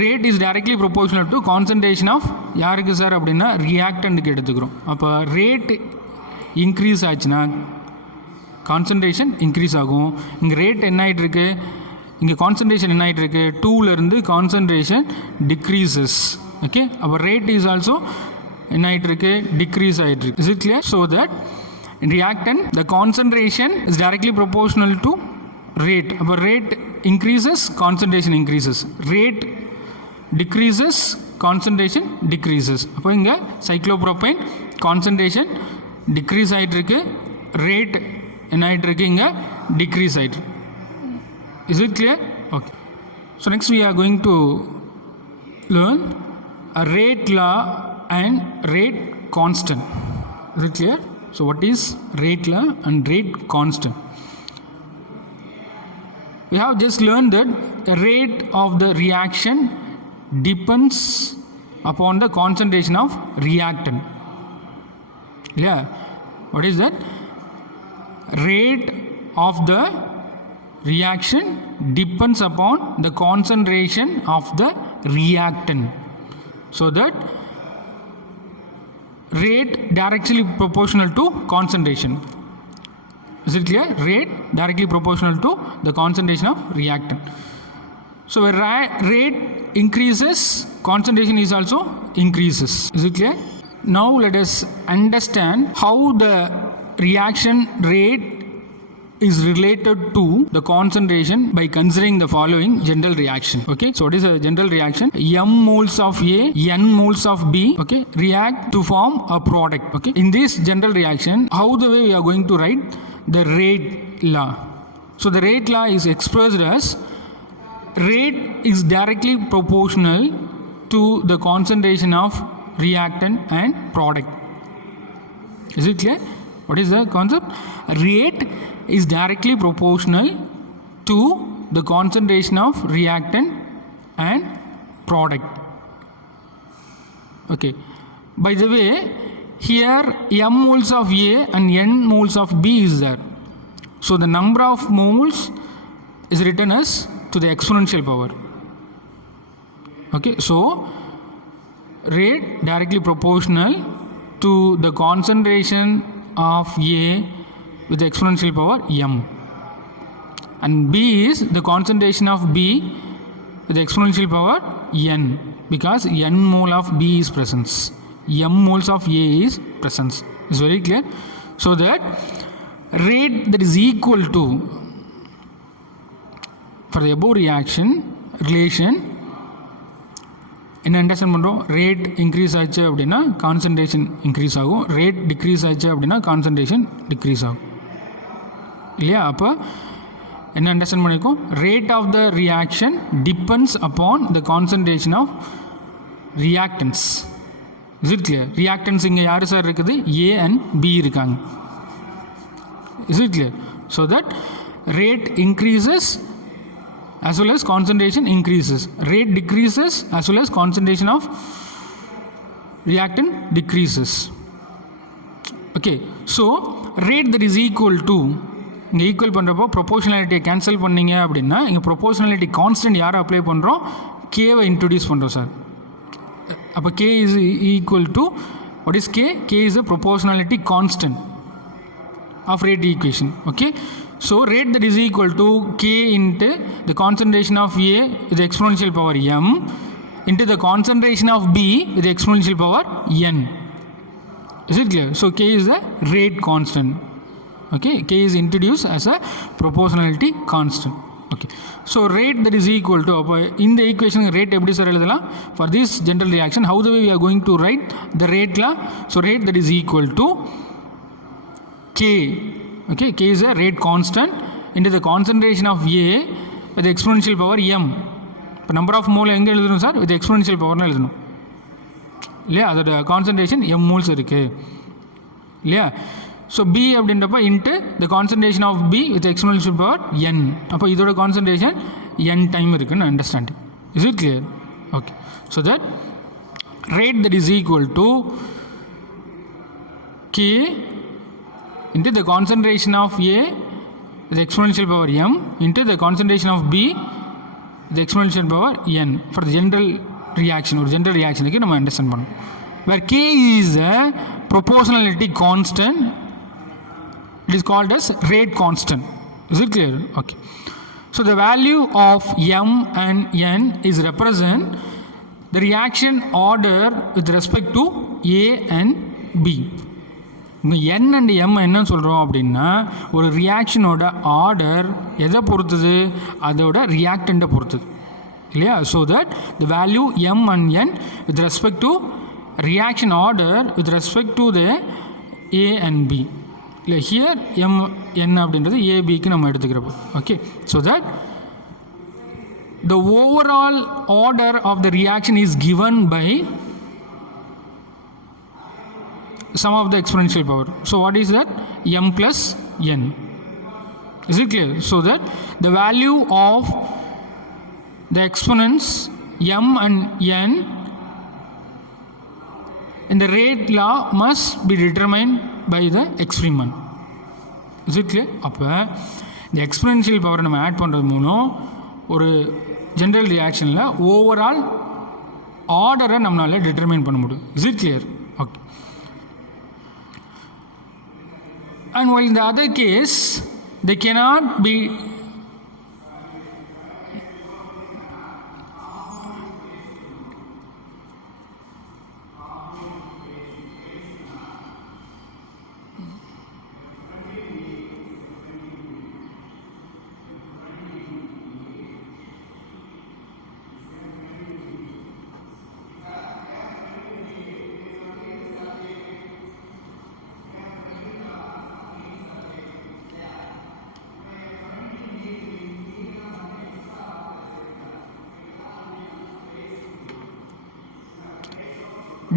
rate is directly proportional to concentration of யாருக்கு சார் அப்படின்னா ரியாக்டண்ட்டுக்கு எடுத்துக்கிறோம். அப்போ ரேட் இன்க்ரீஸ் ஆச்சுன்னா கான்சன்ட்ரேஷன் இன்க்ரீஸ் ஆகும். இங்கே ரேட் என்ன ஆகிட்டு இருக்கு? இங்கே கான்சன்ட்ரேஷன் என்ன ஆகிட்டு இருக்கு? 2லேருந்து கான்சன்ட்ரேஷன் டிக்ரீசஸ். ஓகே, அப்போ ரேட் இஸ் ஆல்சோ என்ன ஆகிட்டு இருக்கு? டிக்ரீஸ் ஆகிட்டு இருக்கு. Is it clear? So that in reactant the concentration is directly proportional to rate. அப்போ rate increases, concentration increases. Rate decreases, concentration decreases. அப்போ இங்கே cyclopropane concentration decrease ஆகிட்டு இருக்கு, rate என்ன ஆகிட்டு இருக்கு? இங்கே decrease ஆகிட்டு இருக்கு. Is it clear? Okay. So next we are going to learn a rate law and rate constant. Is it clear? So what is rate law and rate constant? We have just learned that the rate of the reaction depends upon the concentration of reactant. Yeah, what is that? Rate of the reaction depends upon the concentration of the reactant. So that rate directly proportional to concentration. Is it clear? Rate directly proportional to the concentration of reactant. So when rate increases, concentration is also increases. Is it clear? Now let us understand how the reaction rate is related to the concentration by considering the following general reaction. Okay, so what is a general reaction? M moles of A, N moles of B, okay, react to form a product. Okay, in this general reaction, how the way we are going to write the rate law? So the rate law is expressed as rate is directly proportional to the concentration of reactant and product. Is it clear? What is the concept? Rate is directly proportional to the concentration of reactant and product. Okay. By the way, here M moles of A and N moles of B is there. So the number of moles is written as to the exponential power. Okay. So rate directly proportional to the concentration of A with the exponential power M, and B is the concentration of B with the exponential power N, because N mole of B is presence, M moles of A is presence. Is very clear? So that rate that is equal to, for the above reaction relation, என்ன அண்டர்ஸ்டாண்ட் பண்ணுறோம்? Rate increase ஆச்சு அப்படின்னா concentration increase ஆகும், rate degrees ஆச்சு அப்படின்னா concentration degrees ஆகும் இல்லையா? அப்போ என்ன அண்டர்ஸ்டாண்ட் பண்ணியிருக்கோம்? Rate of the reaction depends upon the concentration of reactants. Is it clear? Reactants இங்கே யார் சார் இருக்குது? ஏ அண்ட் பி இருக்காங்க. Is it clear? So that rate increases as well as concentration increases, rate decreases as well as concentration of reactant decreases. Okay, so rate that is equal to, இங்கே ஈக்குவல் பண்ணுறப்போ ப்ரொபோஷனாலிட்டியை கேன்சல் பண்ணிங்க அப்படின்னா இங்கே proportionality constant யாரை அப்ளை பண்ணுறோம்? கேவை இன்ட்ரடியூஸ் பண்ணுறோம் சார். அப்போ K is equal to what is K? K is a proportionality constant of rate equation. Okay, so rate that is equal to K into the concentration of A with the exponential power M into the concentration of B with the exponential power N. Is it clear? So K is the rate constant. Okay, K is introduced as a proportionality constant. Okay, so rate that is equal to, in the equation rate எப்படி சார் எழுதலாம்? For this general reaction, how the way we are going to write the rate law? So rate that is equal to K, okay, K is a rate constant into the concentration of A with the exponential power M. இப்போ number of mole எங்கே எழுதணும் sir? With exponential பவர்னு எழுதணும் இல்லையா? அதோட concentration M moles இருக்குது இல்லையா? So B அப்படின்றப்ப into the concentration of B with exponential power N. அப்போ இதோட கான்சன்ட்ரேஷன் N டைம் இருக்குன்னு understanding. Is it clear? Okay, so that rate that is equal to K into the concentration of A with the exponential power M into the concentration of B with the exponential power N for the general reaction or general reaction க்கு நம்ம அண்டர்ஸ்டாண்ட் பண்ணணும். Where K is a proportionality constant, it is called as rate constant. Is it clear? Okay, so the value of M and N is represent the reaction order with respect to A and B. N and M என்னன்னு சொல்கிறோம் அப்படின்னா ஒரு ரியாக்ஷனோட ஆர்டர் எதை பொறுத்தது? அதோட ரியாக்டண்ட்டை பொறுத்தது இல்லையா? So that the value M and N with respect to reaction order with respect to the A and B இல்லை. ஹியர் M N அப்படின்றது ஏபிக்கு நம்ம எடுத்துக்கிறப்போ. Okay, so that the overall order of the reaction is given by sum of the exponential power. So what is that? M plus N. Is it clear? So that the value of the exponents M and N in the rate law must be determined by the experiment. Is it clear? அப்போ இந்த எக்ஸ்பொனென்ஷியல் பவரை நம்ம ஆட் பண்ணுறது மூலம் ஒரு ஜென்ரல் ரியாக்ஷனில் ஓவரால் ஆர்டரை நம்மளால் டிட்டர்மைன் பண்ண முடியும். Is it clear? Okay, And while in the other case, they cannot be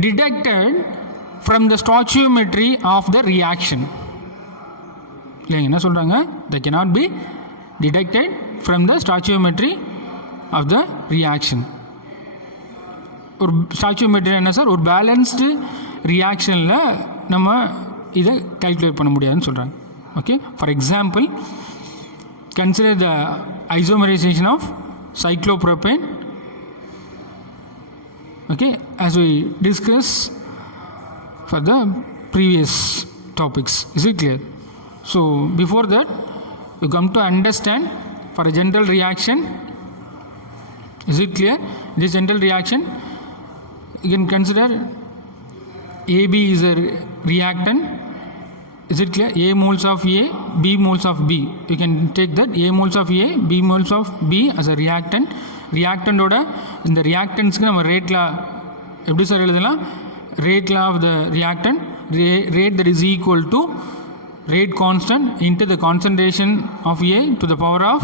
detected from the stoichiometry of the reaction. இல்லைங்க என்ன சொல்கிறாங்க, they cannot be detected from the stoichiometry of the reaction. ஒரு stoichiometry என்ன sir, ஒரு balanced ரியாக்ஷனில் நம்ம இதை calculate பண்ண முடியாதுன்னு சொல்கிறாங்க. Okay, for example consider the isomerisation of cyclopropane. Okay, as we discussed for the previous topics. Is it clear? So before that, you come to understand for a general reaction. Is it clear? This general reaction, you can consider AB is a reactant. Is it clear? A moles of A, B moles of B. You can take that A moles of A, B moles of B as a reactant. ரியாக்டண்டோட இந்த ரியாக்டன்ஸுக்கு நம்ம ரேட்டில் எப்படி சார் எழுதலாம், rate law of the reactant, rate that is equal to rate constant into the concentration of A to the power of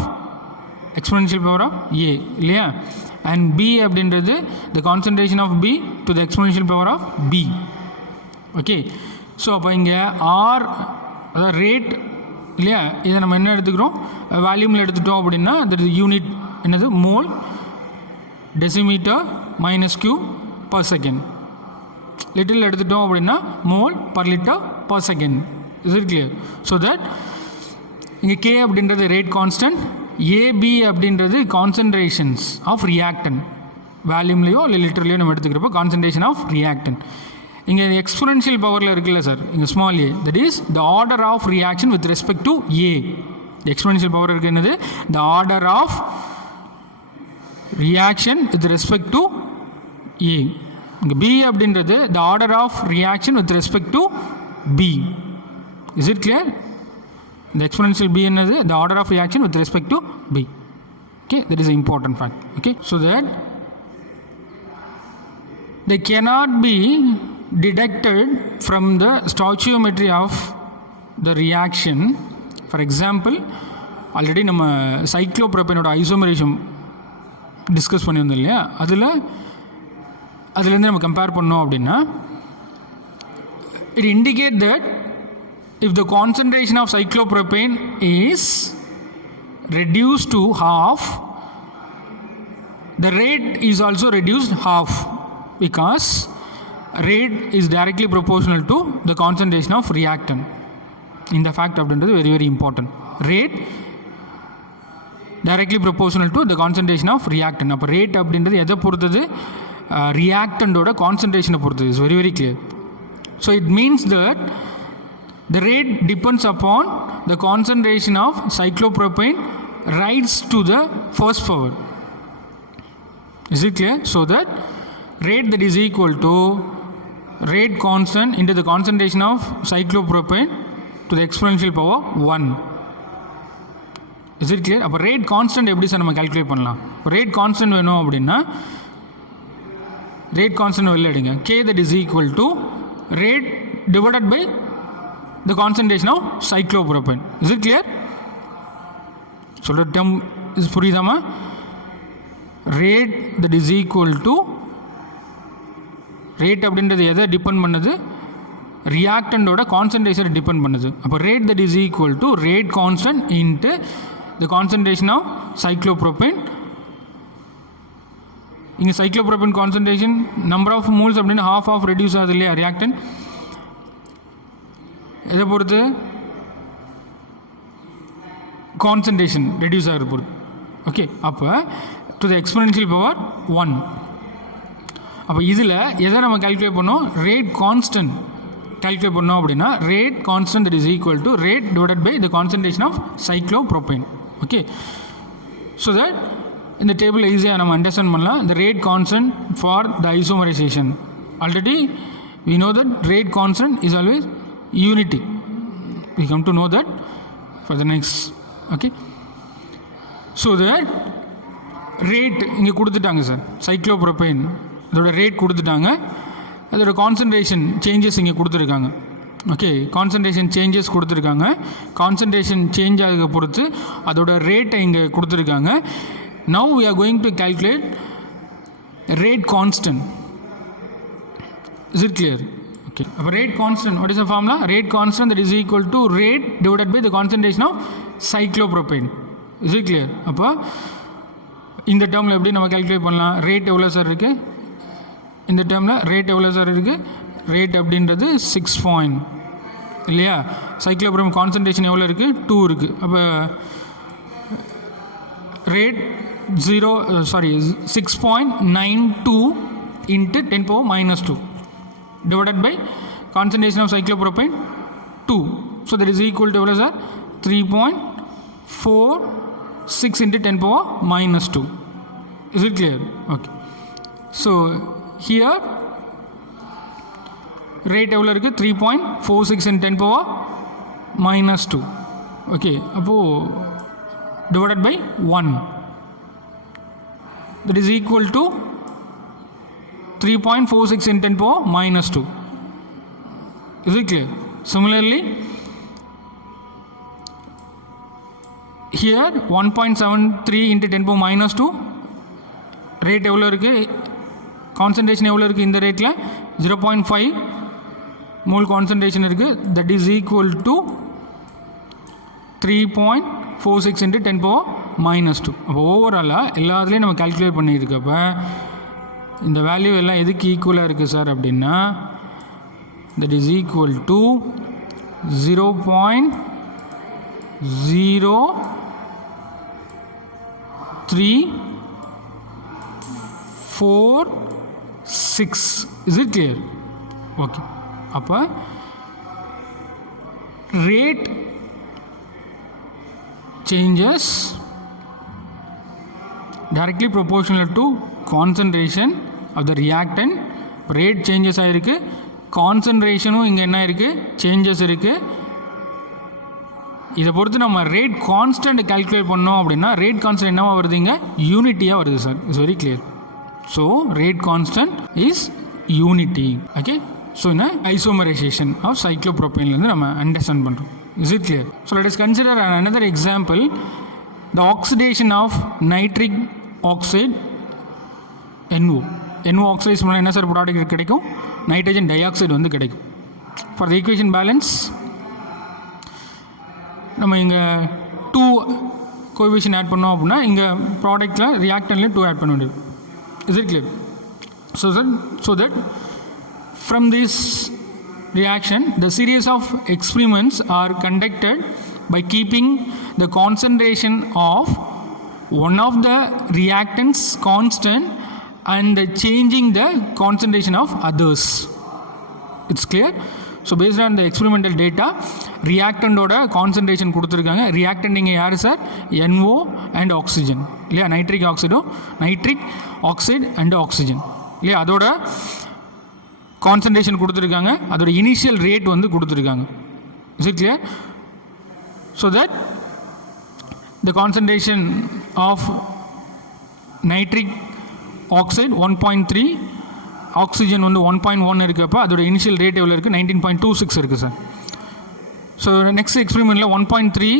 exponential power of A இல்லையா, and B அப்படின்றது the concentration of B to the exponential power of B. Okay, so அப்போ இங்கே ஆர் அதாவது ரேட் இல்லையா, இதை நம்ம என்ன எடுத்துக்கிறோம், வால்யூமில் எடுத்துட்டோம் அப்படின்னா அது யூனிட் என்னது, mole decimetre minus cube per second. Litre எடுத்துட்டோம் அப்படின்னா mole per litre per second. Is it clear? So that இங்கே கே அப்படின்றது ரேட் கான்ஸ்டன்ட், ஏபி அப்படின்றது கான்சன்ட்ரேஷன்ஸ் ஆஃப் ரியாக்டன், வேல்யூம்லேயோ இல்லை லிட்டர்லையோ நம்ம எடுத்துக்கிறப்போ கான்சன்ட்ரேஷன் ஆஃப் ரியாக்டன். இங்கே எக்ஸ்பொனென்ஷியல் பவரில் இருக்குல்ல சார், இங்கே small A, that is the order of reaction with respect to A. Exponential power இருக்குது என்னது, the order of reaction with respect to A. இங்கே பி அப்படின்றது the order of reaction with respect to B. Is it clear? இந்த exponential B என்னது, the order of reaction with respect to B. Okay, that is an important fact. Okay, so that they cannot be detected from the stoichiometry of the reaction. For example, already நம்ம சைக்ளோப்ரோபேனோட ஐசோமரேஷன் டிஸ்கஸ் பண்ணியிருந்தோம் இல்லையா, அதுலேருந்து நம்ம கம்பேர் பண்ணோம் அப்படின்னா it indicate that if the concentration of cyclopropane is reduced to half, the rate is also reduced half, because rate is directly proportional to the concentration of reactant. இந்த fact அப்படின்றது very very important. Rate directly proportional to the concentration of reactant. அப்போ ரேட் அப்படின்றது எதை பொறுத்தது, ரியாக்டண்டோட கான்சன்ட்ரேஷனை பொறுத்தது. Is very very clear. So it means that the rate depends upon the concentration of cyclopropane rise to the first power. Is it clear? So that rate that is equal to rate constant into the concentration of cyclopropane to the exponential power 1. Is it clear? அப்போ rate constant எப்படி சார் நம்ம கால்குலேட் பண்ணலாம்? இப்போ rate constant வேணும் அப்படின்னா rate constant வெளில எடுங்க, K that is equal to rate divided by the concentration of cyclopropane. Is it clear? சொல்கிற டேர்ம் இது புரியுதாமா? Rate that is equal to rate அப்படின்றது எதை டிபெண்ட் பண்ணுது, ரியாக்டண்டோட கான்சன்ட்ரேஷனை டிபெண்ட் பண்ணுது. அப்போ rate that is equal to rate constant into the concentration of cyclopropane. இங்கே cyclopropane concentration number of moles அப்படின்னு half ரெடியூஸ் ஆகுது இல்லையா ரியாக்டன், இதை பொறுத்து கான்சன்ட்ரேஷன் ரெடியூஸ் ஆகிற பொறுத்து. ஓகே, அப்போ டு த எக்ஸ்பொனென்ஷியல் பவர் 1. அப்போ இதில் எதை நம்ம கால்குலேட் பண்ணோம், ரேட் கான்ஸ்டன்ட் calculate பண்ணோம் அப்படின்னா rate constant that is equal to rate divided by the concentration of cyclopropane. Okay, so that in the table easy நம்ம understand பண்ணலாம் the rate constant for the isomerization. Already we know that rate constant is always unity. We come to know that for the next. Okay, so that rate இங்கே கொடுத்துட்டாங்க சார், சைக்ளோப்ரோபைன் அதோட ரேட் கொடுத்துட்டாங்க, அதோட concentration changes இங்கே கொடுத்துருக்காங்க. ஓகே, கான்சன்ட்ரேஷன் சேஞ்சஸ் கொடுத்துருக்காங்க, concentration change ஆக பொறுத்து அதோட ரேட்டை இங்கே கொடுத்துருக்காங்க. Now we are going to calculate rate constant. Is it clear? Okay, rate constant, what is the formula? Rate constant that is equal to rate divided by the concentration of cyclopropane. Is it clear? அப்போ இந்த டேர்மில் எப்படி நம்ம கால்குலேட் பண்ணலாம்? ரேட் எவ்வளோ சார் இருக்குது? இந்த டேர்மில் ரேட் எவ்வளோ சார் இருக்குது? ரேட் அப்படின்றது 6 பாயிண்ட் இல்லையா? சைக்ளோப்ரோபேன் கான்சன்ட்ரேஷன் எவ்வளோ இருக்குது? 2 இருக்குது. அப்போ rate 6.92 into 10 power minus 2 divided by concentration of cyclopropane 2. So that is equal to 3.46 into 10 power minus 2. Is it clear? Okay. So here rate 3.46 into 10 power minus 2. Okay, divided by 1, that is equal to 3.46 in 10 power minus 2. Is it clear? Similarly, here 1.73 into 10 power minus 2, rate எவ்வளோ இருக்குது? கான்சன்ட்ரேஷன் எவ்வளோ இருக்குது? இந்த ரேட்டில் 0.5 mole concentration இருக்குது, that is equal to 3.46 into 10 power minus 2. அப்போ ஓவராலாக எல்லாத்துலேயும் நம்ம கால்குலேட் பண்ணியிருக்கப்போ இந்த வேல்யூ எல்லாம் எதுக்கு ஈக்குவலாக இருக்குது சார் அப்படின்னா, that is equal to 0.0346. Is it clear? Okay, அப்போ rate changes directly proportional to concentration of the reactant. Rate changes ஆகிருக்கு, கான்சன்ட்ரேஷனும் இங்கே என்ன இருக்குது? சேஞ்சஸ் இருக்குது. இதை பொறுத்து நம்ம ரேட் கான்ஸ்டன்ட் கால்குலேட் பண்ணோம் அப்படின்னா ரேட் கான்ஸ்டன்ட் என்னவா வருது? இங்கே யூனிட்டியாக வருது sir. It's very clear. So rate constant is unity. Okay, so இந்த ஐசோமரைசேஷன் ஆஃப் சைக்ளோப்ரோபேன்லேருந்து நம்ம அண்டர்ஸ்டாண்ட் பண்ணுறோம். Is it clear? So let us consider another example, the oxidation of nitric oxide NO. NO oxidation பண்ணால் என்ன சார் ப்ராடக்ட் கிடைக்கும்? Nitrogen di oxide வந்து கிடைக்கும். For the equation balance நம்ம இங்கே 2 கோஎஃபிஷியன்ட் ஆட் பண்ணோம் அப்படின்னா இங்கே ப்ராடக்ட்டில் ரியாக்டன்ட்லேயும் 2 ஆட் பண்ண வேண்டியது. Is it clear? So that from this reaction, the series of experiments are conducted by keeping the concentration of one of the reactants constant and changing the concentration of others. It's clear? So based on the experimental data, reactant oda concentration கொடுத்துருக்காங்க. reactant இங்கே யார் sir? NO and oxygen இல்லையா? nitric oxide and oxygen இல்லையா? அதோட கான்சன்ட்ரேஷன் கொடுத்துருக்காங்க, அதோட initial rate வந்து கொடுத்துருக்காங்க. Is it clear? So that the concentration of nitric oxide 1.3, oxygen வந்து 1.1 இருக்கப்போ அதோட இனிஷியல் ரேட் எவ்வளோ இருக்குது? 19.26 இருக்குது சார். ஸோ நெக்ஸ்ட் எக்ஸ்பெரிமெண்ட்டில் 1.3,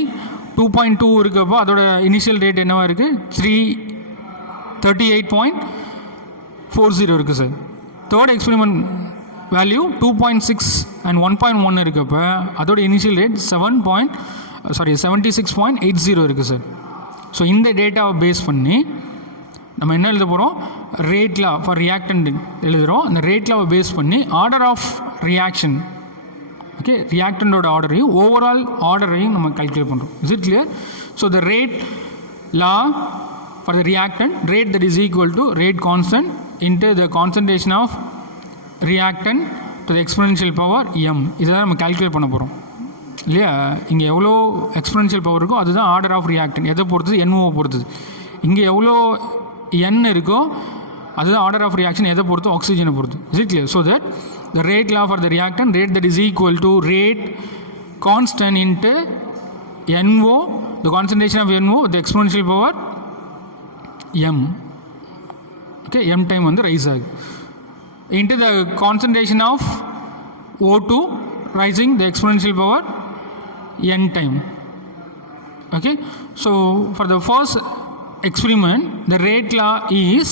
2.2 இருக்கப்போ அதோட இனிஷியல் ரேட் என்னவாக இருக்குது? 338.40 இருக்குது சார். தேர்ட் எக்ஸ்பெரிமெண்ட் வேல்யூ 2.6 and 1.1 இருக்கப்போ அதோட இனிஷியல் ரேட் 76.80 இருக்குது சார். ஸோ இந்த டேட்டாவை பேஸ் பண்ணி நம்ம என்ன எழுத போகிறோம்? ரேட்ல ஃபார் ரியாக்டன்ட் எழுதுகிறோம். அந்த ரேட்லாவை பேஸ் பண்ணி ஆர்டர் ஆஃப் ரியாக்ஷன், ஓகே, ரியாக்டண்டோட ஆர்டரையும் ஓவரால் ஆர்டரையும் நம்ம கால்குலேட் பண்ணுறோம். Is it clear? So the rate law for the reactant, rate that is equal to rate constant into the concentration of reactant to the exponential power m. இதான் நம்ம கால்குலேட் பண்ண போகிறோம் இல்லையா. இங்கே எவ்வளோ எக்ஸ்பொனென்ஷியல் பவர் இருக்கோ அதுதான் ஆர்டர் ஆஃப் ரியாக்டன். எதை பொறுத்தது? NO பொறுத்தது. இங்கே எவ்வளோ n இருக்கோ அதுதான் ஆர்டர் ஆஃப் ரியாக்ஷன். எதை பொறுத்து? ஆக்சிஜனை பொறுத்து. Is it clear? So that the rate law for the reactant rate that is equal to rate constant into NO, the concentration of NO with the exponential power m. Okay, m time வந்து ரைஸ் ஆகுது into the concentration of O2 rising the exponential power n time. Okay, so for the first experiment the rate law is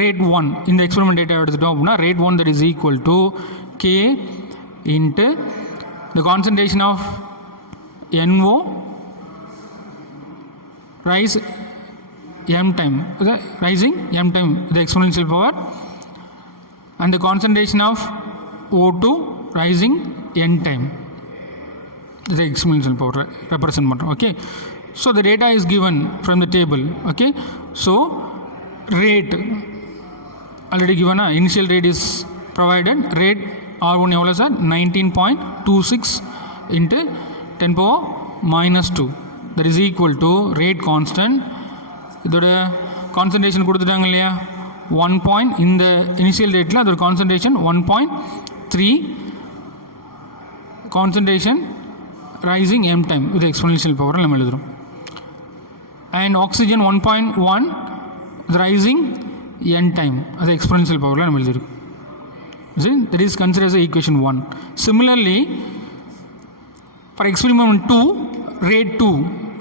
rate 1. இந்த experiment data எடுத்துட்டோம் அப்படின்னா rate 1 that is equal to K into the concentration of NO rise m time, the rising m time the exponential power, and the concentration of O2 rising n time the exponential power represent பண்ணுறோம். Okay, so the data is given from the table. Okay, so rate already given. Initial rate is provided. Rate R1 எவ்வளோ சார்? 19.26 into 10 power minus 2 that is equal to rate constant. இதோட concentration கொடுத்துட்டாங்க இல்லையா, 1 point. இந்த initial ரேட்டில் அதோட concentration 1.3 concentration raising m time இது exponential power நம்ம எழுதுகிறோம். And oxygen 1.1 raising n time அது எக்ஸ்பொனென்ஷியல் பவரில் நம்ம எழுதியிருக்கோம். that is considered as equation 1. Similarly for experiment 2 rate 2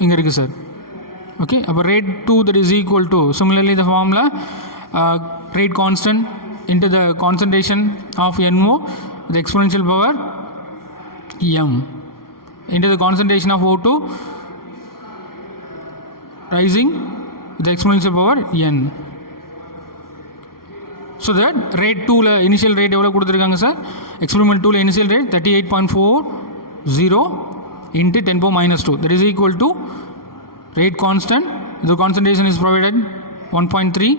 இங்கே இருக்குது சார். Okay, அப்போ rate 2 that is equal to similarly the formula rate constant into the concentration of NO the exponential power m into the concentration of O2 rising the exponential power n. So that rate 2ல initial rate எவ்வளோ கொடுத்துருக்காங்க sir? experiment 2ல initial rate 38.40 into 10 power minus 2 that is equal to rate constant. The concentration is provided 1.3,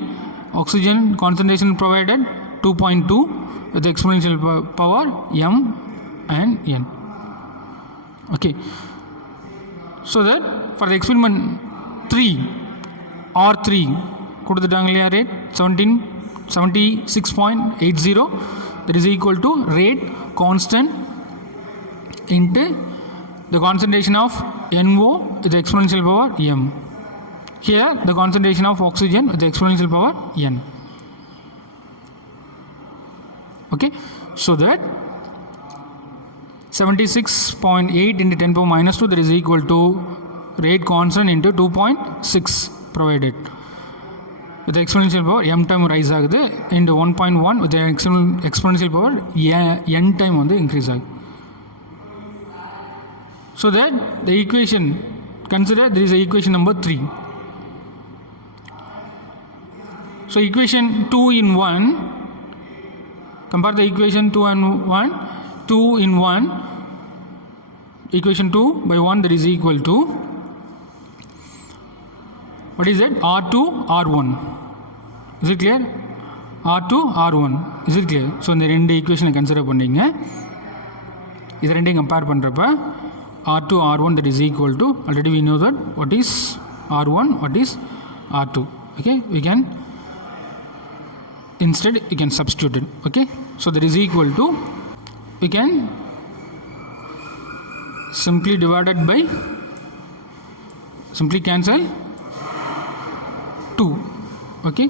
oxygen concentration provided 2.2 with the exponential power m and n. Okay, so that for the experiment 3 R3 கொடுத்துட்டாங்க இல்லையா, rate 76.80 that is equal to rate constant into the concentration of NO with the exponential power m. Here the concentration of oxygen with the exponential power n. Okay, so that 76.8 into 10 power minus 2 that is equal to rate constant into 2.6 provided with the exponential power m time rise ஆகுது into 1.1 with the exponential power n time வந்து increase ஆகுது. So that the equation, consider there is a equation number 3. So equation 2 in 1, compare the equation 2 and 1, 2 in 1, equation 2 by 1 that is equal to, what is it? R2 R1. Is it clear? R2 R1. Is it clear? So இந்த ரெண்டு equation consider பண்ணிங்க. இது ரெண்டையும் compare பண்ணுறப்ப R2 R1 that is equal to, already we know that what is R1, what is R2. Okay, we can instead you can substitute it. Okay, so that is equal to, we can simply divided by, simply cancel 2. Okay,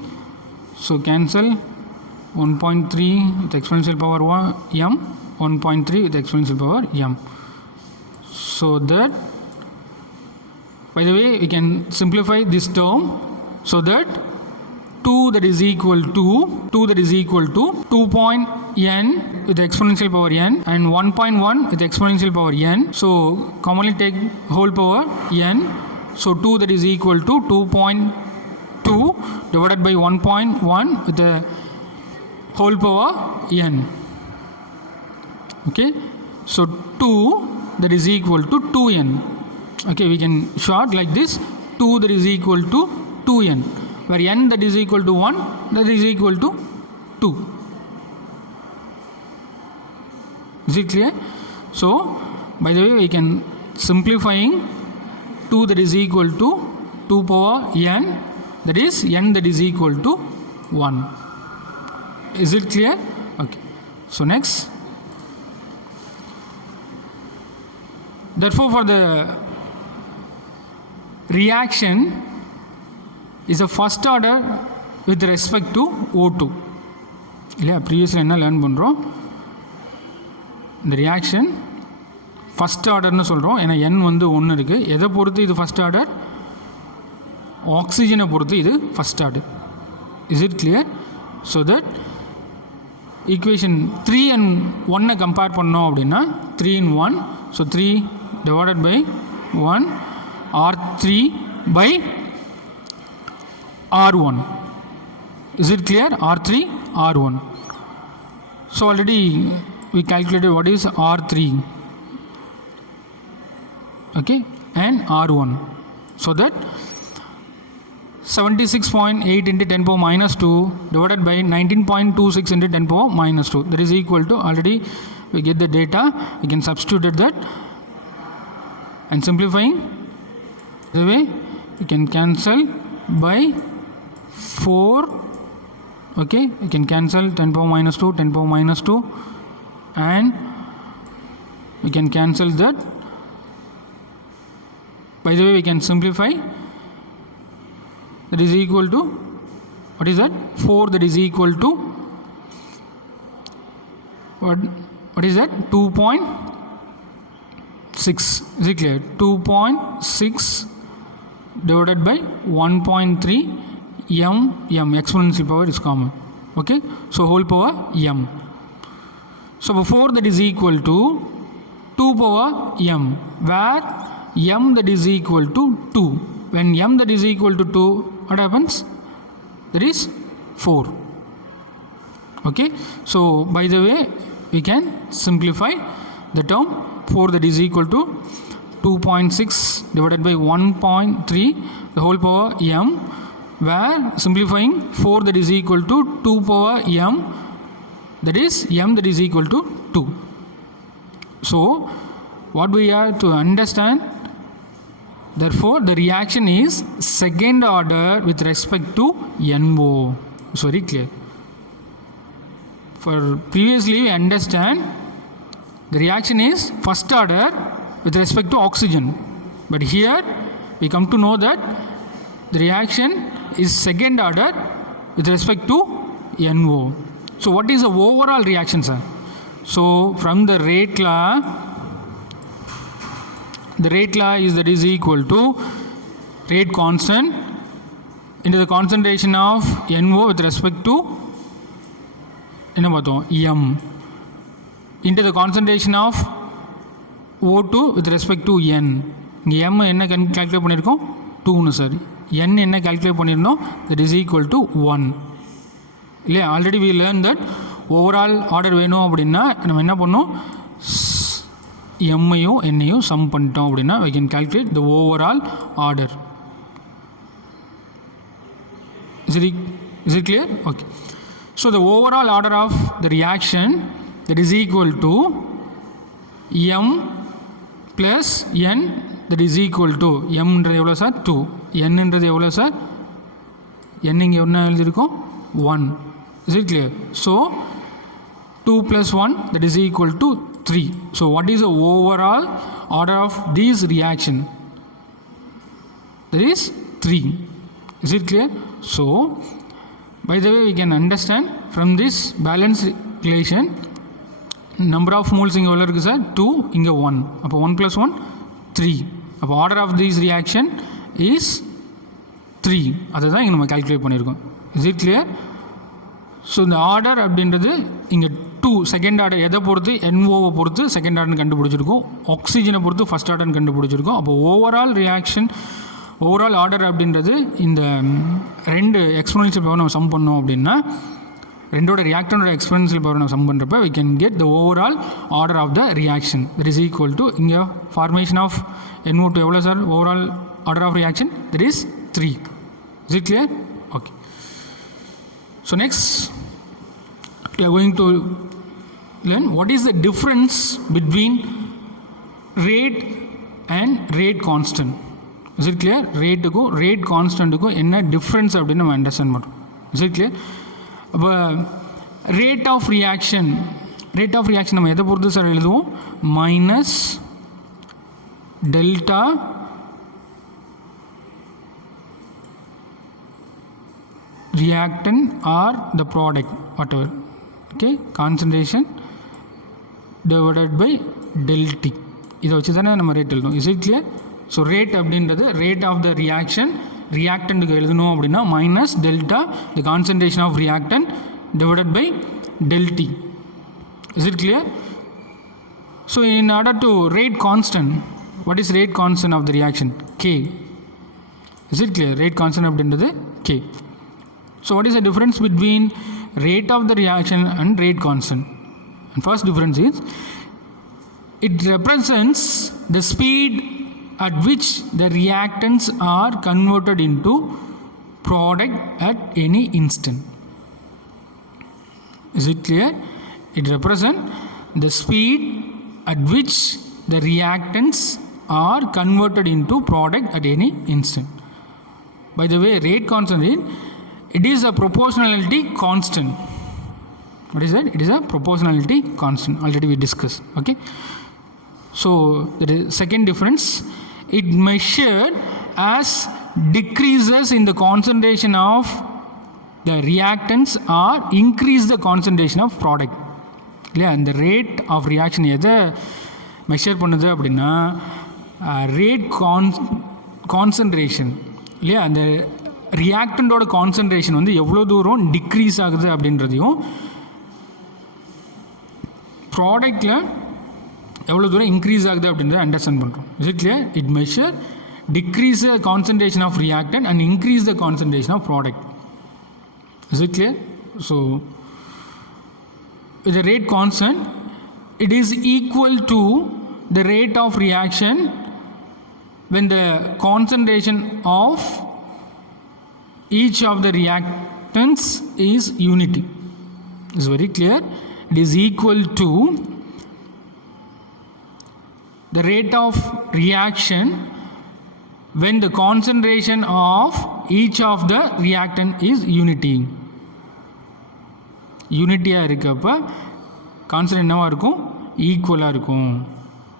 so cancel 1.3 with exponential power m, 1.3 with exponential power m. So that, by the way, we can simplify this term so that 2 that is equal to 2 point n with the exponential power n and 1.1 with the exponential power n. So commonly take whole power n. So 2 that is equal to 2.2 divided by 1.1 with the whole power n. Okay, so 2 that is equal to 2n. Okay, we can short like this, 2 that is equal to 2n, where n that is equal to 1 that is equal to 2. Is it clear? So by the way, we can simplifying 2 that is equal to 2 power n, that is n that is equal to 1. Is it clear? Okay. So next, therefore for the reaction is a first order with respect to O2. இல்லையா ப்ரீவியஸில் என்ன லேர்ன் பண்ணுறோம், இந்த reaction first ஆர்டர்னு சொல்கிறோம். ஏன்னா n வந்து 1 இருக்குது. எதை பொறுத்து இது ஃபஸ்ட் ஆர்டர்? ஆக்சிஜனை பொறுத்து இது first order. Is it clear? So that equation 3 and 1 கம்பேர் பண்ணோம் அப்படின்னா 3 in 1, ஸோ 3 divided by 1 R3 by R1. Is it clear? R3 R1. So already we calculated what is R3, okay, and R1. So that 76.8 into 10 power minus 2 divided by 19.26 into 10 power minus 2, that is equal to, already we get the data, we can substitute that and simplifying the way we can cancel by 4, okay, we can cancel 10 power minus 2, 10 power minus 2, and we can cancel that. By the way, we can simplify, that is equal to, what is that? 4 that is equal to, what is that? 2.6. Is it clear? 2.6 divided by 1.3 m, exponential power is common, okay, so whole power m. So 4 that is equal to 2 power m, where m that is equal to 2. When m that is equal to 2, what happens? That is 4. Okay, so by the way, we can simplify the term 4 that is equal to 2.6 divided by 1.3 the whole power m, where simplifying 4 that is equal to 2 power m, that is m that is equal to 2. So what we have to understand, therefore the reaction is second order with respect to NO. It's very clear. For previously we understand the reaction is first order with respect to oxygen, but here we come to know that the reaction is second order with respect to NO. So what is the overall reaction, sir? So from the rate law, the rate law is that is equal to rate constant into the concentration of NO with respect to என்ன பார்த்தோம் m into the concentration of O2 with respect to n. இங்கே m என்ன calculate பண்ணியிருக்கோம் 2 sir, n என்ன calculate பண்ணியிருந்தோம் that is equal to 1 இல்லையா. Already we learned that overall order வேணும் அப்படின்னா நம்ம என்ன பண்ணோம், எம்மையும் என்னையும் சம் பண்ணிட்டோம் அப்படின்னா we can calculate the overall order. Is it clear? Okay. So the overall order of the reaction that is equal to m plus n that is equal to m என்றது எவ்வளோ சார் 2, n என்றது எவ்வளோ சார், n இங்கே என்ன எழுதியிருக்கோம் 1. Is it clear? So 2 plus 1 that is equal to 3. So what is the overall order of this reaction? That is 3. Is it clear? So by the way, we can understand from this balance relation, number of moles இங்கே எவ்வளோ இருக்குது sir 2, இங்கே 1, அப்போ 1 plus 1 3. அப்போ order of this reaction is 3. அதை தான் இங்கே நம்ம calculate பண்ணியிருக்கோம். Is it clear? ஸோ இந்த ஆர்டர் அப்படின்றது இங்கே 2 செகண்ட் ஆர்டர் எதை பொறுத்து NOவை பொறுத்து செகண்ட் ஆர்டர்னு கண்டுபிடிச்சிருக்கோம், ஆக்சிஜனை பொறுத்து ஃபஸ்ட் ஆர்டர்னு கண்டுபிடிச்சிருக்கோம். அப்போ ஓவரால் ரியாக்ஷன் ஓவரால் ஆர்டர் அப்படின்றது இந்த ரெண்டு எக்ஸ்போனன்ஷியல் பவர் நம்ம சம் பண்ணோம் அப்படின்னா ரெண்டோட ரியாக்டனோட எக்ஸ்போனன்ஷியல் பவர் நம்ம சம் பண்ணுறப்ப we can get the overall order of the reaction that is equal to இங்கே formation of NO2 எவ்வளோ sir overall order of reaction that is 3. Is it clear? Okay. So next we are going to learn what is the difference between rate and rate constant. Is it clear? Rate constant enna difference அப்படினு நம்ம அண்டர்ஸ்டாண்ட் பண்றோம். Is it clear? அப்ப rate of reaction நம்ம எதை பொறுத்து சார் எழுதுவோம்? minus delta reactant or the product, whatever. Okay, concentration divided by del T. இதை வச்சு தானே நம்ம ரேட் எழுதணும். Is it clear? So rate அப்படின்றது ரேட் ஆஃப் த ரியாக்டண்ட்டுக்கு எழுதணும் அப்படின்னா minus delta the concentration of reactant divided by del T. Is it clear? So in order to rate constant, what is rate constant of the reaction? K. Is it clear? Rate constant அப்படின்றது K. So what is the difference between rate of the reaction and rate constant? And first difference is it represents the speed at which the reactants are converted into product at any instant. Is it clear? It represents the speed at which the reactants are converted into product at any instant. By the way, rate constant is, it is a proportionality constant. What is that? It is a proportionality constant. Already we discussed. Okay. So the second difference, it measured as decreases in the concentration of the reactants or increase the concentration of product. இல்லையா? இந்த rate of reaction எதை மெஷர் பண்ணுது அப்படின்னா rate concentration இல்லையா? அந்த ரியாக்டண்டோட கான்சன்ட்ரேஷன் வந்து எவ்வளோ தூரம் டிக்ரீஸ் ஆகுது அப்படின்றதையும் ப்ராடக்டில் எவ்வளோ தூரம் இன்க்ரீஸ் ஆகுது அப்படின்றத அண்டர்ஸ்டாண்ட் பண்ணுறோம். Is it clear? It measure decrease the concentration of reactant and increase the concentration of product. Is it clear? So the rate constant, it is equal to the rate of reaction when the concentration of each of the reactants is unity. It's very clear. It is equal to the rate of reaction when the concentration of each of the reactant is unity. யூனிட்டியாக இருக்கப்போ concentrate என்னவாக இருக்கும்? ஈக்குவலாக இருக்கும்.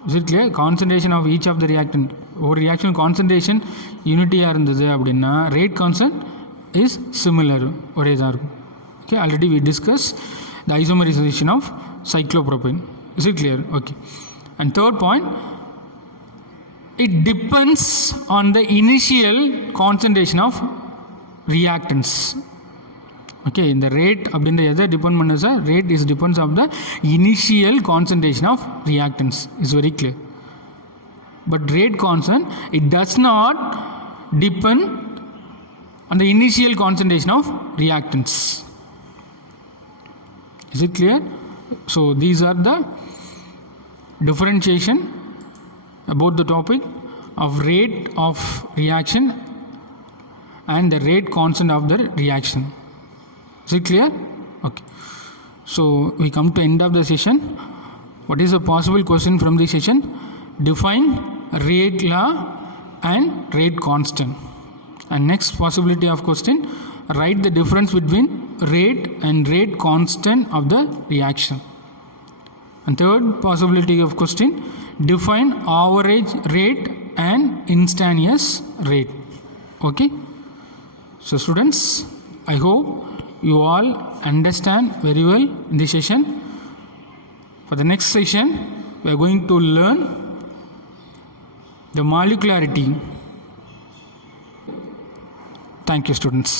Is it clear? Concentration of each of the reactant, ஒரு ரியாக்ஷன் concentration யூனிட்டியாக இருந்தது அப்படின்னா ரேட் கான்ஸ்டன்ட் இஸ் சிமிலர், ஒரே தான் இருக்கும். Okay, already we discuss the isomerisation of cyclopropane. Is it clear? Okay. And third point, it depends on the initial concentration of reactants. Okay, in the rate அப்படின்ற எதை depend பண்ண sir? Rate is depends of the initial concentration of reactants. Is very clear. But rate constant it does not depend on the initial concentration of reactants. Is it clear? So these are the differentiation about the topic of rate of reaction and the rate constant of the reaction. Is it clear? Okay. So we come to end of the session. What is a possible question from this session? Define rate law and rate constant. And next possibility of question, write the difference between rate and rate constant of the reaction. And third possibility of question, define average rate and instantaneous rate. Okay. So students, I hope you all understand very well in this session. For the next session, we are going to learn the molecularity. Thank you, students.